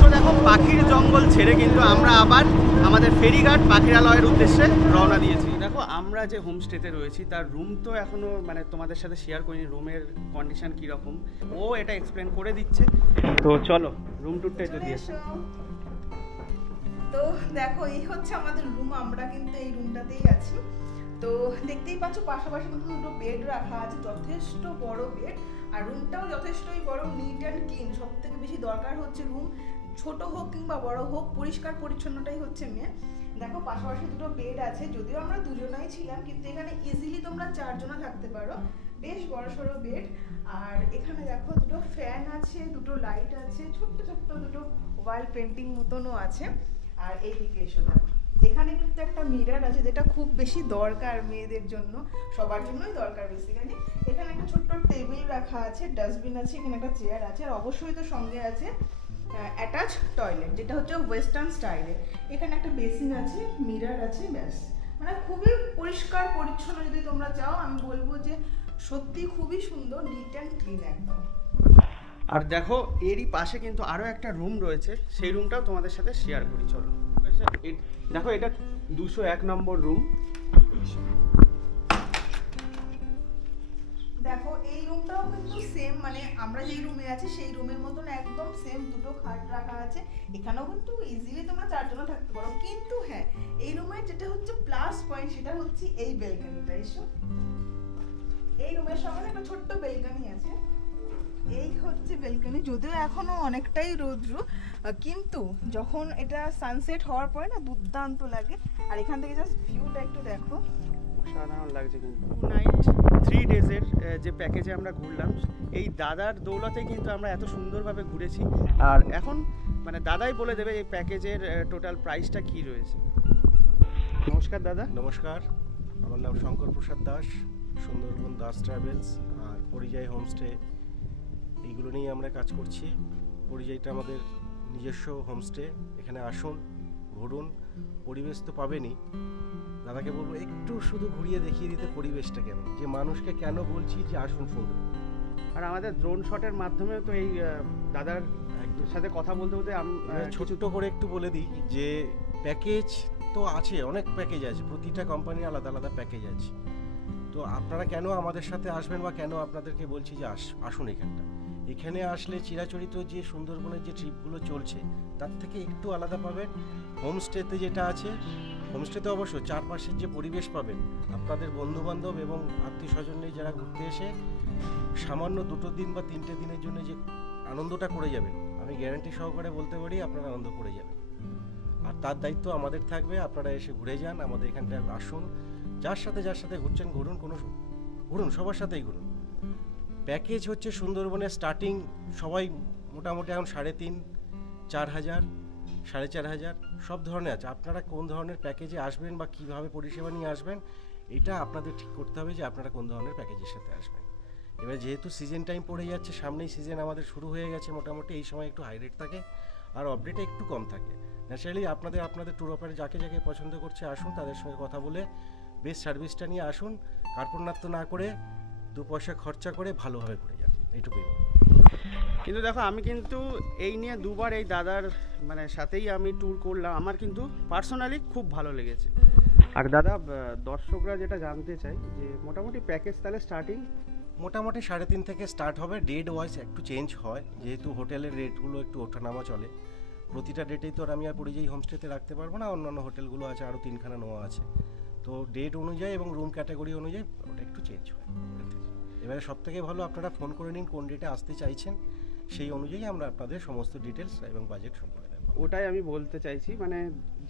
তো দেখো পাখির জঙ্গল ছেড়ে কিন্তু আমরা আবার আমাদের ফেরিঘাট পাখিরালয়ের উদ্দেশ্যে রওনা দিয়েছি। দেখো আমরা যে হোমস্টেতে রয়েছি তার রুম তো এখনো মানে তোমাদের সাথে শেয়ার করিনি, রুমের কন্ডিশন কীরকম ও এটা এক্সপ্লেন করে দিচ্ছে। তো চলো রুম টুরটাই তো দিয়েছে। তো দেখো এই হচ্ছে আমাদের রুম, আমরা কিন্তু এই রুমটাতেই আছি। তো দেখতেই পাচ্ছ পাশাপাশি কিন্তু দুটো বেড রাখা আছে, যথেষ্ট বড় বেড, আর রুমটাও যথেষ্টই বড়, নিট অ্যান্ড ক্লিন। সব থেকে বেশি দরকার হচ্ছে রুম ছোট হোক কিংবা বড় হোক, পরিষ্কার পরিচ্ছন্নটাই হচ্ছে মেন। দেখো পাশাপাশি দুটো বেড আছে, যদিও আমরা দুজনাই ছিলাম কিন্তু এখানে ইজিলি তোমরা 4 জনা থাকতে পারো, বেশ বড়সড় বেড। আর এখানে দেখো দুটো ফ্যান আছে, দুটো লাইট আছে, ছোট্ট ছোট্ট দুটো ওয়াল পেন্টিং মতনও আছে। আর এইদিকে এসো দেখো, এখানে কিন্তু একটা মিরর আছে যেটা খুব বেশি দরকার মেয়েদের জন্য, সবার জন্যই দরকার বেসিক্যালি। এখানে একটা ছোট্ট টেবিল রাখা আছে, ডাস্টবিন আছে, এখানে একটা চেয়ার আছে, আর অবশ্যই তো সঙ্গে আছে অ্যাটাচ টয়লেট, যেটা হচ্ছে ওয়েস্টার্ন স্টাইলে। এখানে একটা বেসিন আছে, মিরর আছে, ব্যাস। মানে খুবই পরিষ্কার পরিচ্ছন্ন। যদি তোমরা চাও আমি বলবো যে সত্যি খুবই সুন্দর, নিট অ্যান্ড ক্লিন একদম। আর দেখো এরই পাশে কিন্তু আরো একটা রুম রয়েছে, সেই রুমটাও তোমাদের সাথে শেয়ার করি, চলো। দেখো এটা 201 নম্বর রুম। দেখো এই রুমটাও কিন্তু সেম, মানে আমরা যেই রুমে আছি সেই রুমের মতন একদম সেম, দুটো খাট রাখা আছে। এখানেও কিন্তু ইজিলি তোমরা 4 জনা থাকতে পারো। কিন্তু হ্যাঁ, এই রুমের যেটা হচ্ছে প্লাস পয়েন্ট সেটা হচ্ছে এই বেলকনিটা। এসো, এই রুমের সামনে একটা ছোট্ট বেলকনি আছে, এই হচ্ছে বেলকনি। যদিও এখনো অনেকটাই রৌদ্র, কিন্তু যখন এটা সানসেট হওয়ার পরে না দুর্দান্ত লাগে। আর এখান থেকে জাস্ট ভিউটা একটু দেখো, অসাধারণ লাগছে কিন্তু। 2 নাইট 3 ডেজের যে প্যাকেজে আমরা ঘুরলাম, এই দাদার দৌলতে কিন্তু আমরা এত সুন্দরভাবে ঘুরেছি। আর এখন মানে দাদাই বলে দেবে এই প্যাকেজের টোটাল প্রাইসটা কি রয়েছে। নমস্কার দাদা। নমস্কার, আমার নাম শঙ্কর প্রসাদ দাস, সুন্দরবন দাস ট্রাভেলস আর পরিযায়ী হোমস্টে এইগুলো নিয়ে আমরা কাজ করছি। পরিযায়ীটা আমাদের নিজস্ব হোমস্টে, এখানে আসুন, ঘুরুন, পরিবেশ তো পাবেনই। দাদাকে বলবো একটু শুধু ঘুরিয়ে দেখিয়ে দিতে পরিবেশটা কেমন, যে মানুষকে কেন বলছি যে আসুন সুন্দর। আর আমাদের ড্রোন শটের মাধ্যমে তো এই দাদার সাথে কথা বলতে বলতে ছোট করে একটু বলে দিই যে প্যাকেজ তো আছে, অনেক প্যাকেজ আছে, প্রতিটা কোম্পানির আলাদা আলাদা প্যাকেজ আছে। তো আপনারা কেন আমাদের সাথে আসবেন বা কেন আপনাদেরকে বলছি যে আসুন এখানটা। এখানে আসলে চিরাচরিত যে সুন্দরবনের যে ট্রিপগুলো চলছে তার থেকে একটু আলাদা পাবেন। হোমস্টেতে যেটা আছে, হোমস্টেতে অবশ্য চারপাশের যে পরিবেশ পাবেন, আপনাদের বন্ধুবান্ধব এবং আত্মীয় স্বজন নিয়ে যারা ঘুরতে এসে সামান্য 2 দিন বা 3টে দিনের জন্য যে আনন্দটা করে যাবেন, আমি গ্যারান্টি সহকারে বলতে পারি আপনারা আনন্দ করে যাবেন। আর তার দায়িত্ব আমাদের থাকবে, আপনারা এসে ঘুরে যান, আমাদের এখানটায় আসুন, যার সাথে ঘুরছেন ঘুরুন, ঘুরুন, সবার সাথেই ঘুরুন। প্যাকেজ হচ্ছে সুন্দরবনের স্টার্টিং সবাই মোটামুটি এখন 3,500, 4,000, 4,500 সব ধরনের আছে। আপনারা কোন ধরনের প্যাকেজে আসবেন বা কীভাবে পরিষেবা নিয়ে আসবেন, এটা আপনাদের ঠিক করতে হবে যে আপনারা কোন ধরনের প্যাকেজের সাথে আসবেন। এবার যেহেতু সিজন টাইম পড়ে যাচ্ছে, সামনেই সিজন আমাদের শুরু হয়ে গেছে, মোটামুটি এই সময় একটু হাই রেট থাকে আর আপডেটে একটু কম থাকে। ন্যাচারালি আপনাদের ট্যুর অপারেটর যাকে পছন্দ করছে আসুন, তাদের সঙ্গে কথা বলে বেস্ট সার্ভিসটা নিয়ে আসুন, কার্পণ্যাত্য না করে 2 পয়সা খরচা করে ভালোভাবে ঘুরে যান, এইটুকুই। কিন্তু দেখো আমি কিন্তু এই নিয়ে 2বার এই দাদার মানে সাথেই আমি ট্যুর করলাম, আমার কিন্তু পার্সোনালি খুব ভালো লেগেছে। আর দাদা দর্শকরা যেটা জানতে চাই যে মোটামুটি প্যাকেজ তাহলে স্টার্টিং মোটামুটি 3.5 থেকে স্টার্ট হবে। ডেট ওয়াইজ একটু চেঞ্জ হয়, যেহেতু হোটেলের রেটগুলো একটু ওঠানামা চলে। প্রতিটা ডেটেই তো আর আমি আর পরিযায়ী হোমস্টেতে রাখতে পারবো না, অন্যান্য হোটেলগুলো আছে, আরও 3খানা নেওয়া আছে। তো ডেট অনুযায়ী এবং রুম ক্যাটাগরি অনুযায়ী ওটা একটু চেঞ্জ হয়। এবারে সবথেকে ভালো আপনারা ফোন করে নিন কোন ডেটে আসতে চাইছেন, সেই অনুযায়ী আমরা আপনাদের সমস্ত ডিটেলস এবং বাজেট সম্পর্কে দেবো। ওটাই আমি বলতে চাইছি, মানে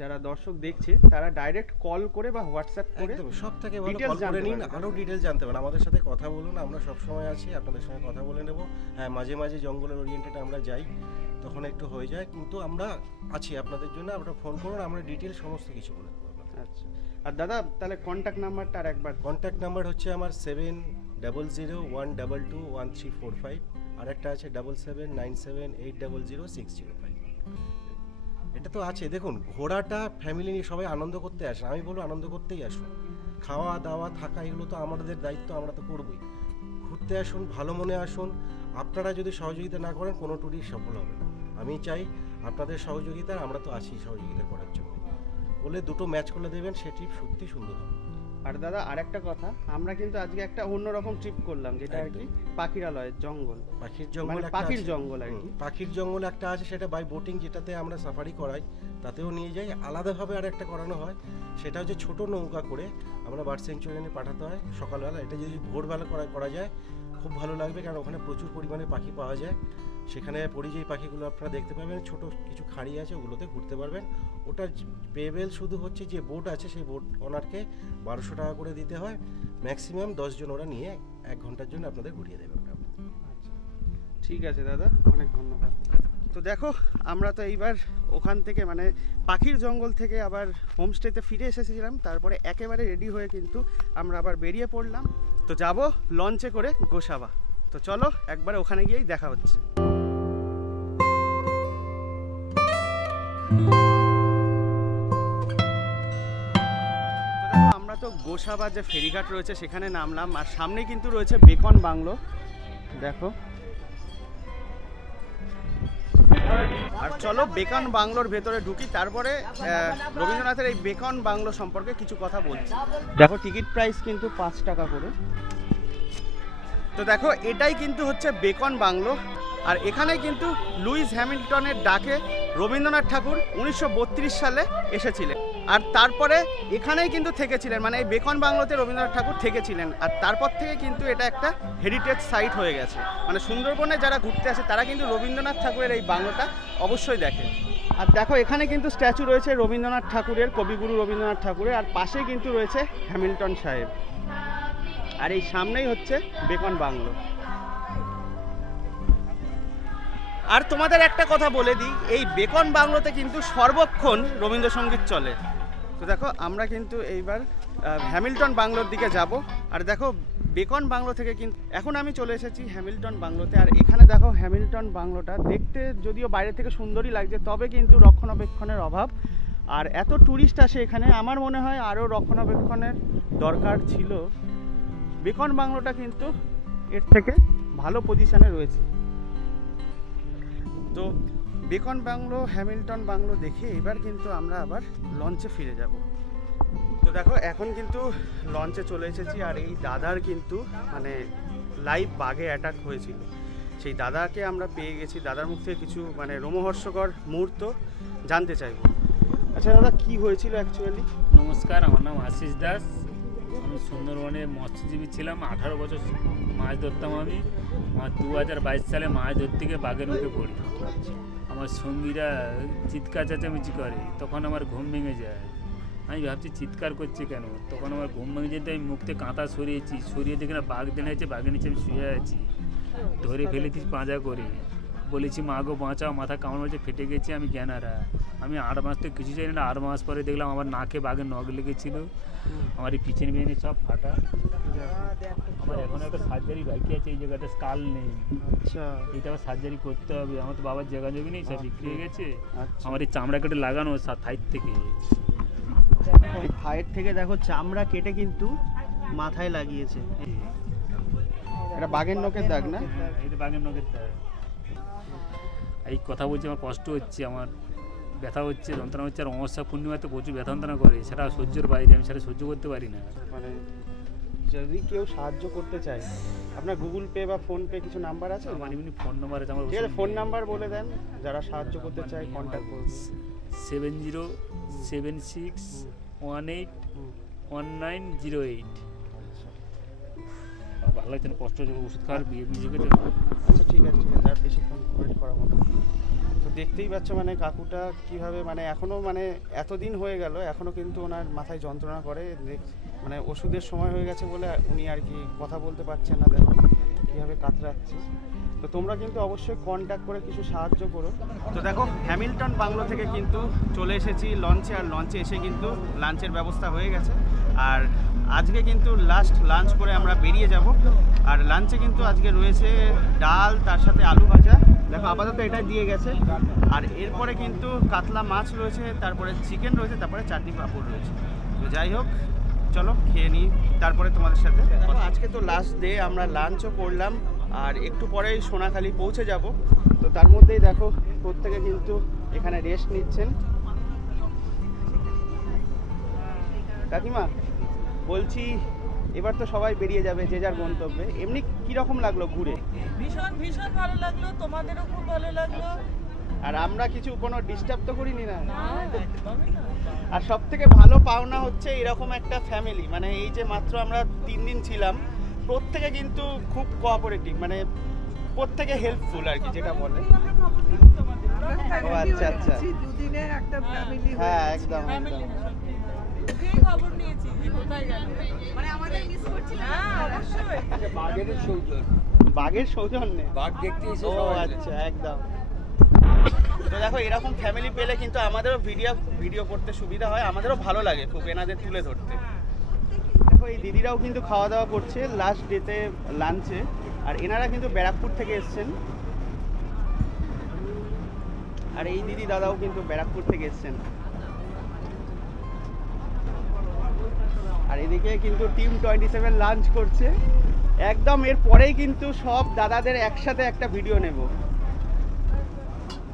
যারা দর্শক দেখছে তারা ডাইরেক্ট কল করে বা হোয়াটসঅ্যাপ করে সবথেকে ভালো কল করে নিন, আরও ডিটেলস জানতে পারেন, আমাদের সাথে কথা বলুন, আমরা সবসময় আছি, আপনাদের সঙ্গে কথা বলে নেব। হ্যাঁ, মাঝে মাঝে জঙ্গলের ওরিয়েন্টেড আমরা যাই, তখন একটু হয়ে যায়, কিন্তু আমরা আছি আপনাদের জন্য। আপনারা ফোন করুন, আমরা ডিটেলস সমস্ত কিছু বলে দেবো। আচ্ছা, আর দাদা তাহলে কন্ট্যাক্ট নাম্বারটা আর একবার। কন্ট্যাক্ট নাম্বার হচ্ছে আমার 7001221345, আর একটা আছে 7797800605। এটা তো আছে। দেখুন, ঘোরাটা ফ্যামিলি নিয়ে সবাই আনন্দ করতে আসে, আমি বলবো আনন্দ করতেই আসুন। খাওয়া দাওয়া থাকা এগুলো তো আমাদের দায়িত্ব, আমরা তো করবই। ঘুরতে আসুন, ভালো মনে আসুন। আপনারা যদি সহযোগিতা না করেন কোনো ট্যুরই সফল হবে না। আমি চাই আপনাদের সহযোগিতা, আমরা তো আছি সহযোগিতা করার জন্য। বলে 2টো ম্যাচ করে দেবেন, সে ট্রিপ সত্যি সুন্দর হবে। আর দাদা আরেকটা কথা, আমরা কিন্তু আজকে একটা অন্যরকম ট্রিপ করলাম, যেটা আর কি পাখিরালয়ের জঙ্গল, পাখির জঙ্গল আর কি। পাখির জঙ্গল একটা আছে, সেটা বাই বোটিং, যেটাতে আমরা সাফারি করাই, তাতেও নিয়ে যাই। আলাদাভাবে আর একটা করানো হয়, সেটা হচ্ছে ছোট নৌকা করে আমরা বার্ড স্যাংচুয়ারি পাঠাতে হয় সকালবেলা। এটা যদি ভোরবেলা করা যায় খুব ভালো লাগবে, কারণ ওখানে প্রচুর পরিমাণে পাখি পাওয়া যায়। সেখানে পরিযায়ী পাখিগুলো আপনারা দেখতে পাবেন, ছোট কিছু খাঁড়ি আছে, ওগুলোতে ঘুরতে পারবেন। ওটা পেবেল শুধু হচ্ছে যে বোট আছে, সেই বোট ওনারকে 1200 টাকা করে দিতে হয়। ম্যাক্সিমাম 10 জন ওরা নিয়ে 1 ঘন্টার জন্য আপনাদের ঘুরিয়ে দেবে ওটা। ঠিক আছে দাদা, অনেক ধন্যবাদ। তো দেখো আমরা তো এইবার ওখান থেকে মানে পাখির জঙ্গল থেকে আবার হোমস্টেতে ফিরে এসেছিলাম, তারপরে একেবারে রেডি হয়ে কিন্তু আমরা আবার বেরিয়ে পড়লাম। তো যাব লঞ্চে করে গোসাবা। তো চলো একবার ওখানে গিয়েই দেখা হচ্ছে। আমরা তো গোসাবা যে ফেরিঘাট রয়েছে সেখানে নামলাম, আর সামনে কিন্তু রয়েছে বেকন বাংলো। দেখো, আর চলো বেকন বাংলোর ভেতরে ঢুকি, তারপরে রবীন্দ্রনাথের এই বেকন বাংলো সম্পর্কে কিছু কথা বলছি। দেখো টিকিট প্রাইস কিন্তু 5 টাকা করে। তো দেখো এটাই কিন্তু হচ্ছে বেকন বাংলো, আর এখানে কিন্তু লুইস হ্যামিল্টনের ডাকে রবীন্দ্রনাথ ঠাকুর 1932 সালে এসেছিলেন, আর তারপরে এখানেই কিন্তু থেকেছিলেন, মানে এই বেকন বাংলোতে রবীন্দ্রনাথ ঠাকুর থেকেছিলেন। আর তারপর থেকে কিন্তু এটা একটা হেরিটেজ সাইট হয়ে গেছে, মানে সুন্দরবনে যারা ঘুরতে আসে তারা কিন্তু রবীন্দ্রনাথ ঠাকুরের এই বাংলোটা অবশ্যই দেখে। আর দেখো এখানে কিন্তু স্ট্যাচু রয়েছে রবীন্দ্রনাথ ঠাকুরের, কবিগুরু রবীন্দ্রনাথ ঠাকুরের, আর পাশেই কিন্তু রয়েছে হ্যামিল্টন সাহেব, আর এই সামনেই হচ্ছে বেকন বাংলো। আর তোমাদের একটা কথা বলে দিই, এই বেকন বাংলোতে কিন্তু সর্বক্ষণ রবীন্দ্রসঙ্গীত চলে। তো দেখো আমরা কিন্তু এইবার হ্যামিল্টন বাংলোর দিকে যাব, আর দেখো বেকন বাংলো থেকে কিন্তু এখন আমি চলে এসেছি হ্যামিল্টন বাংলোতে। আর এখানে দেখো হ্যামিল্টন বাংলোটা দেখতে যদিও বাইরে থেকে সুন্দরই লাগছে, তবে কিন্তু রক্ষণাবেক্ষণের অভাব, আর এত ট্যুরিস্ট আসে এখানে, আমার মনে হয় আরও রক্ষণাবেক্ষণের দরকার ছিল। বেকন বাংলোটা কিন্তু এর থেকে ভালো পজিশনে রয়েছে। তো বেকন বাংলো, হ্যামিল্টন বাংলো দেখে এবার কিন্তু আমরা আবার লঞ্চে ফিরে যাব। তো দেখো এখন কিন্তু লঞ্চে চলে এসেছি, আর এই দাদার কিন্তু মানে লাইভ বাঘে অ্যাটাক হয়েছিল, সেই দাদাকে আমরা পেয়ে গেছি। দাদার মুখ থেকে কিছু মানে রোমহর্ষকর মুহূর্ত জানতে চাইব। আচ্ছা দাদা, কি হয়েছিল অ্যাকচুয়ালি? নমস্কার, আমার নাম আশিস দাস। আমি সুন্দরবনে মৎস্যজীবী ছিলাম, 18 বছর মাছ ধরতাম আমি। আমার 2022 সালে মাছ ধরতে গিয়ে বাঘের মুখে পড়ি। আমার সঙ্গীরা চিৎকার চেঁচামেচি করে, তখন আমার ঘুম ভেঙে যায়। আমি ভাবছি চিৎকার করছে কেন, তখন আমার ঘুম ভেঙে যেতে আমি মুখ থেকে কাঁথা সরিয়ে দেখে না বাঘ দেনা হয়েছে, বাঘের নিচে আমি শুয়ে আছি, ধরে ফেলেছি পাঁজা করে, বলেছি মা গো বাঁচাও, মাথা কামড় মারছে, ফেটে গেছে, আমি জ্ঞানারা। আমি 8 মাস তো কিছু জানি না, 8 মাস পরে দেখলাম আমার নাকে বাঘের নখ লেগেছিল, আমার এই পিছনে বেনে সব ফাটা। আমার এখন একটা সার্জারি বাকি আছে, এই জায়গাটা স্কাল নেই। আচ্ছা, এটা আবার সার্জারি করতে হবে, আমার তো বাবার যোগাযোগই নেই, সব বিক্রি হয়ে গেছে। আমার এই চামড়া কেটে লাগানো থাইর থেকে, এই থাইর থেকে দেখো চামড়া কেটে কিন্তু মাথায় লাগিয়েছে। এটা বাঘের নখের দাগ না? এটা বাঘের নখের দাগ। এই কথা বলছি, আমার কষ্ট হচ্ছে, আমার ব্যথা হচ্ছে, যন্ত্রণা হচ্ছে। আর অমাবস্যা পূর্ণিমাতে প্রচুর ব্যথা যন্ত্রণা করে, সেটা সহ্যের বাইরে, আমি সেটা সহ্য করতে পারি না। মানে যদি কেউ সাহায্য করতে চায়, আপনার গুগল পে বা ফোন পে কিছু নাম্বার আছে? আমার এমনি ফোন নাম্বার আছে। আমার ফোন নাম্বার বলে দেন, যারা সাহায্য করতে চায় কন্ট্যাক্ট করুন। 7076181908। ভালো লাগছে না, কষ্ট হচ্ছে, ওষুধ খাওয়ার বিয়ে গেছে। আচ্ছা ঠিক আছে, আর বেশিক্ষণ ওয়েট করা হবে। তো দেখতেই পাচ্ছ মানে কাকুটা কীভাবে মানে এখনও মানে এতদিন হয়ে গেল এখনও কিন্তু ওনার মাথায় যন্ত্রণা করে, মানে ওষুধের সময় হয়ে গেছে বলে উনি আর কি কথা বলতে পারছেন না। দেখো কীভাবে কাতরাচ্ছে। তো তোমরা কিন্তু অবশ্যই কন্ট্যাক্ট করে কিছু সাহায্য করো। তো দেখো হ্যামিল্টন বাংলো থেকে কিন্তু চলে এসেছি লঞ্চে, আর লঞ্চে এসে কিন্তু লাঞ্চের ব্যবস্থা হয়ে গেছে, আর আজকে কিন্তু লাস্ট লাঞ্চ করে আমরা বেরিয়ে যাব। আর লাঞ্চে কিন্তু আজকে রয়েছে ডাল, তার সাথে আলু ভাজা, দেখো আপাতত এটা দিয়ে গেছে, আর এরপরে কিন্তু কাতলা মাছ রয়েছে, তারপরে চিকেন রয়েছে, তারপরে চাটনি পাঁপড় রয়েছে। তো যাই হোক চলো খেয়ে নিই, তারপরে তোমাদের সাথে। আজকে তো লাস্ট ডে, আমরা লাঞ্চও করলাম, আর একটু পরেই সোনাখালি পৌঁছে যাব। তো তার মধ্যেই দেখো প্রত্যেকে কিন্তু এখানে রেস্ট নিচ্ছেন। কাকিমা বলছি, এবার তো সবাই বেরিয়ে যাবে যে যার গন্তব্যে, এমনি কিরকম লাগলো ঘুরে? ভীষণ ভীষণ ভালো লাগলো, তোমাদেরও খুব ভালো লাগলো। আর আমরা কিছু কোনো ডিস্টার্ব তো করিনি না? আর সব থেকে ভালো পাওনা হচ্ছে এরকম একটা ফ্যামিলি, মানে এই যে মাত্র আমরা 3 দিন ছিলাম, প্রত্যেকে কিন্তু খুব কোঅপারেটিভ, মানে প্রত্যেকে হেল্পফুল আর কি, যেটা বলে। ও আচ্ছা আচ্ছা, দুদিনে একটা ফ্যামিলি। হ্যাঁ একদম একদম। খবর নিয়েছি যে কোথায় গেল, মানে আমাদের মিস করছিল। হ্যাঁ অবশ্যই। বাঘের সৌজন্য, বাঘের সৌজন্যে বাঘ দেখতে এসে ও আচ্ছা একদম। তো দেখো এরকম ফ্যামিলি পেলে কিন্তু আমাদেরও ভিডিও করতে সুবিধা হয়, আমাদেরও ভালো লাগে খুব এনাদের তুলে ধরতে। দেখো এই দিদিরাও কিন্তু খাওয়া দাওয়া করছে লাস্ট ডেতে লাঞ্চে, আর এনারা কিন্তু ব্যারাকপুর থেকে এসছেন, আর এই দিদি দাদাও কিন্তু ব্যারাকপুর থেকে এসছেন। আর এদিকে কিন্তু টিম 27 লাঞ্চ করছে একদম। এর পরেই কিন্তু সব দাদাদের একসাথে একটা ভিডিও নেব।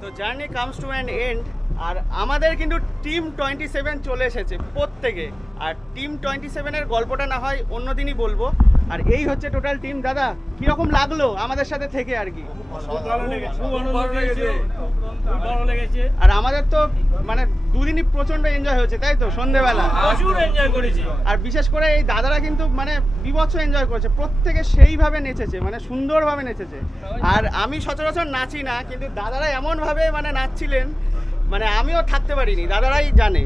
তো journey comes to an end, আর আমাদের কিন্তু টিম 27 চলে এসেছে প্রত্যেকে। আর টিম 27 এর গল্পটা না হয় অন্যদিনই বলবো। আর এই হচ্ছে টোটাল টিম। দাদা কিরকম লাগলো আমাদের সাথে থেকে আর কি? আর আমাদের তো মানে দুদিনই প্রচন্ড এনজয় হয়েছে, তাই তো? সন্ধ্যেবেলা প্রচুর এনজয় করেছি, আর বিশেষ করে এই দাদারা কিন্তু মানে বিভৎস এনজয় করেছে, প্রত্যেকে সেইভাবে নেচেছে, মানে সুন্দরভাবে নেচেছে। আর আমি সচরাচর নাচি না, কিন্তু দাদারা এমনভাবে মানে নাচছিলেন, মানে আমিও থাকতে পারিনি, দাদারাই জানে।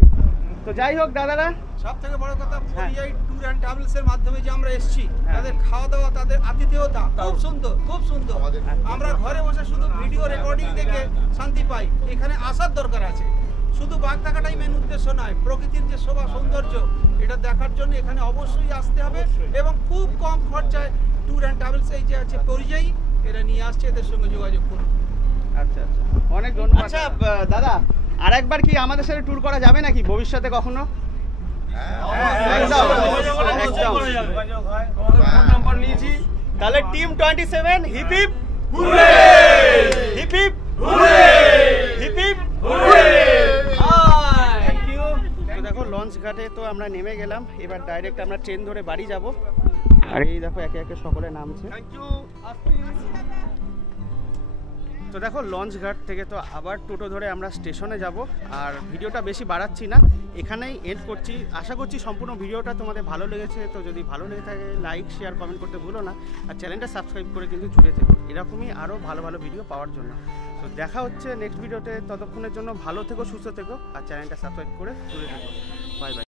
তো যাই হোক দাদারা, সব থেকে বড় কথা ফরিয়াই ট্যুর অ্যান্ড ট্রাভেলস এর মাধ্যমে যে আমরা এসেছি, তাদের খাওয়া দাওয়া, তাদের আতিথেয়তা খুব সুন্দর, খুব সুন্দর। আমরা ঘরে বসে শুধু ভিডিও রেকর্ডিং দেখে শান্তি পাই, এখানে আসার দরকার আছে। শুধু বাঘ দেখাটাই মেন উদ্দেশ্য নয়, প্রকৃতির যে শোভা সৌন্দর্য এটা দেখার জন্য এখানে অবশ্যই আসতে হবে। এবং খুব কম খরচায় ট্যুর অ্যান্ড ট্রাভেলস এই যে আছে পরিযায়ী, এরা নিয়ে আসছে, এদের সঙ্গে যোগাযোগ করুন। আচ্ছা আচ্ছা, অনেক ধন্যবাদ। আচ্ছা দাদা, আরেকবার কি আমাদের সাথে ট্যুর করা যাবে নাকি ভবিষ্যতে কখনো? একদম একদম, ফোন নাম্বার নিয়েছি। তাহলে team 27 hip hip hooray, hip hip hooray, hip hip hooray. Thank you. তো দেখো লঞ্চ ঘাটে তো আমরা নেমে গেলাম, এবার ডাইরেক্ট আমরা ট্রেন ধরে বাড়ি যাব। আর এই দেখো একে একে সকলে নামছে। Thank you. তো দেখো লঞ্চ ঘাট থেকে তো আবার টোটো ধরে আমরা স্টেশনে যাব। আর ভিডিওটা বেশি বাড়াচ্ছি না, এখানেই এন্ড করছি। আশা করছি সম্পূর্ণ ভিডিওটা তোমাদের ভালো লেগেছে। তো যদি ভালো লেগে থাকে লাইক শেয়ার কমেন্ট করতে ভুলো না, আর চ্যানেলটা সাবস্ক্রাইব করে কিন্তু জুড়ে থেকো এরকমই আরও ভালো ভালো ভিডিও পাওয়ার জন্য। তো দেখা হচ্ছে নেক্সট ভিডিওতে, ততক্ষণের জন্য ভালো থেকো, সুস্থ থেকো, আর চ্যানেলটা সাবস্ক্রাইব করে জুড়ে থেকো। Bye bye.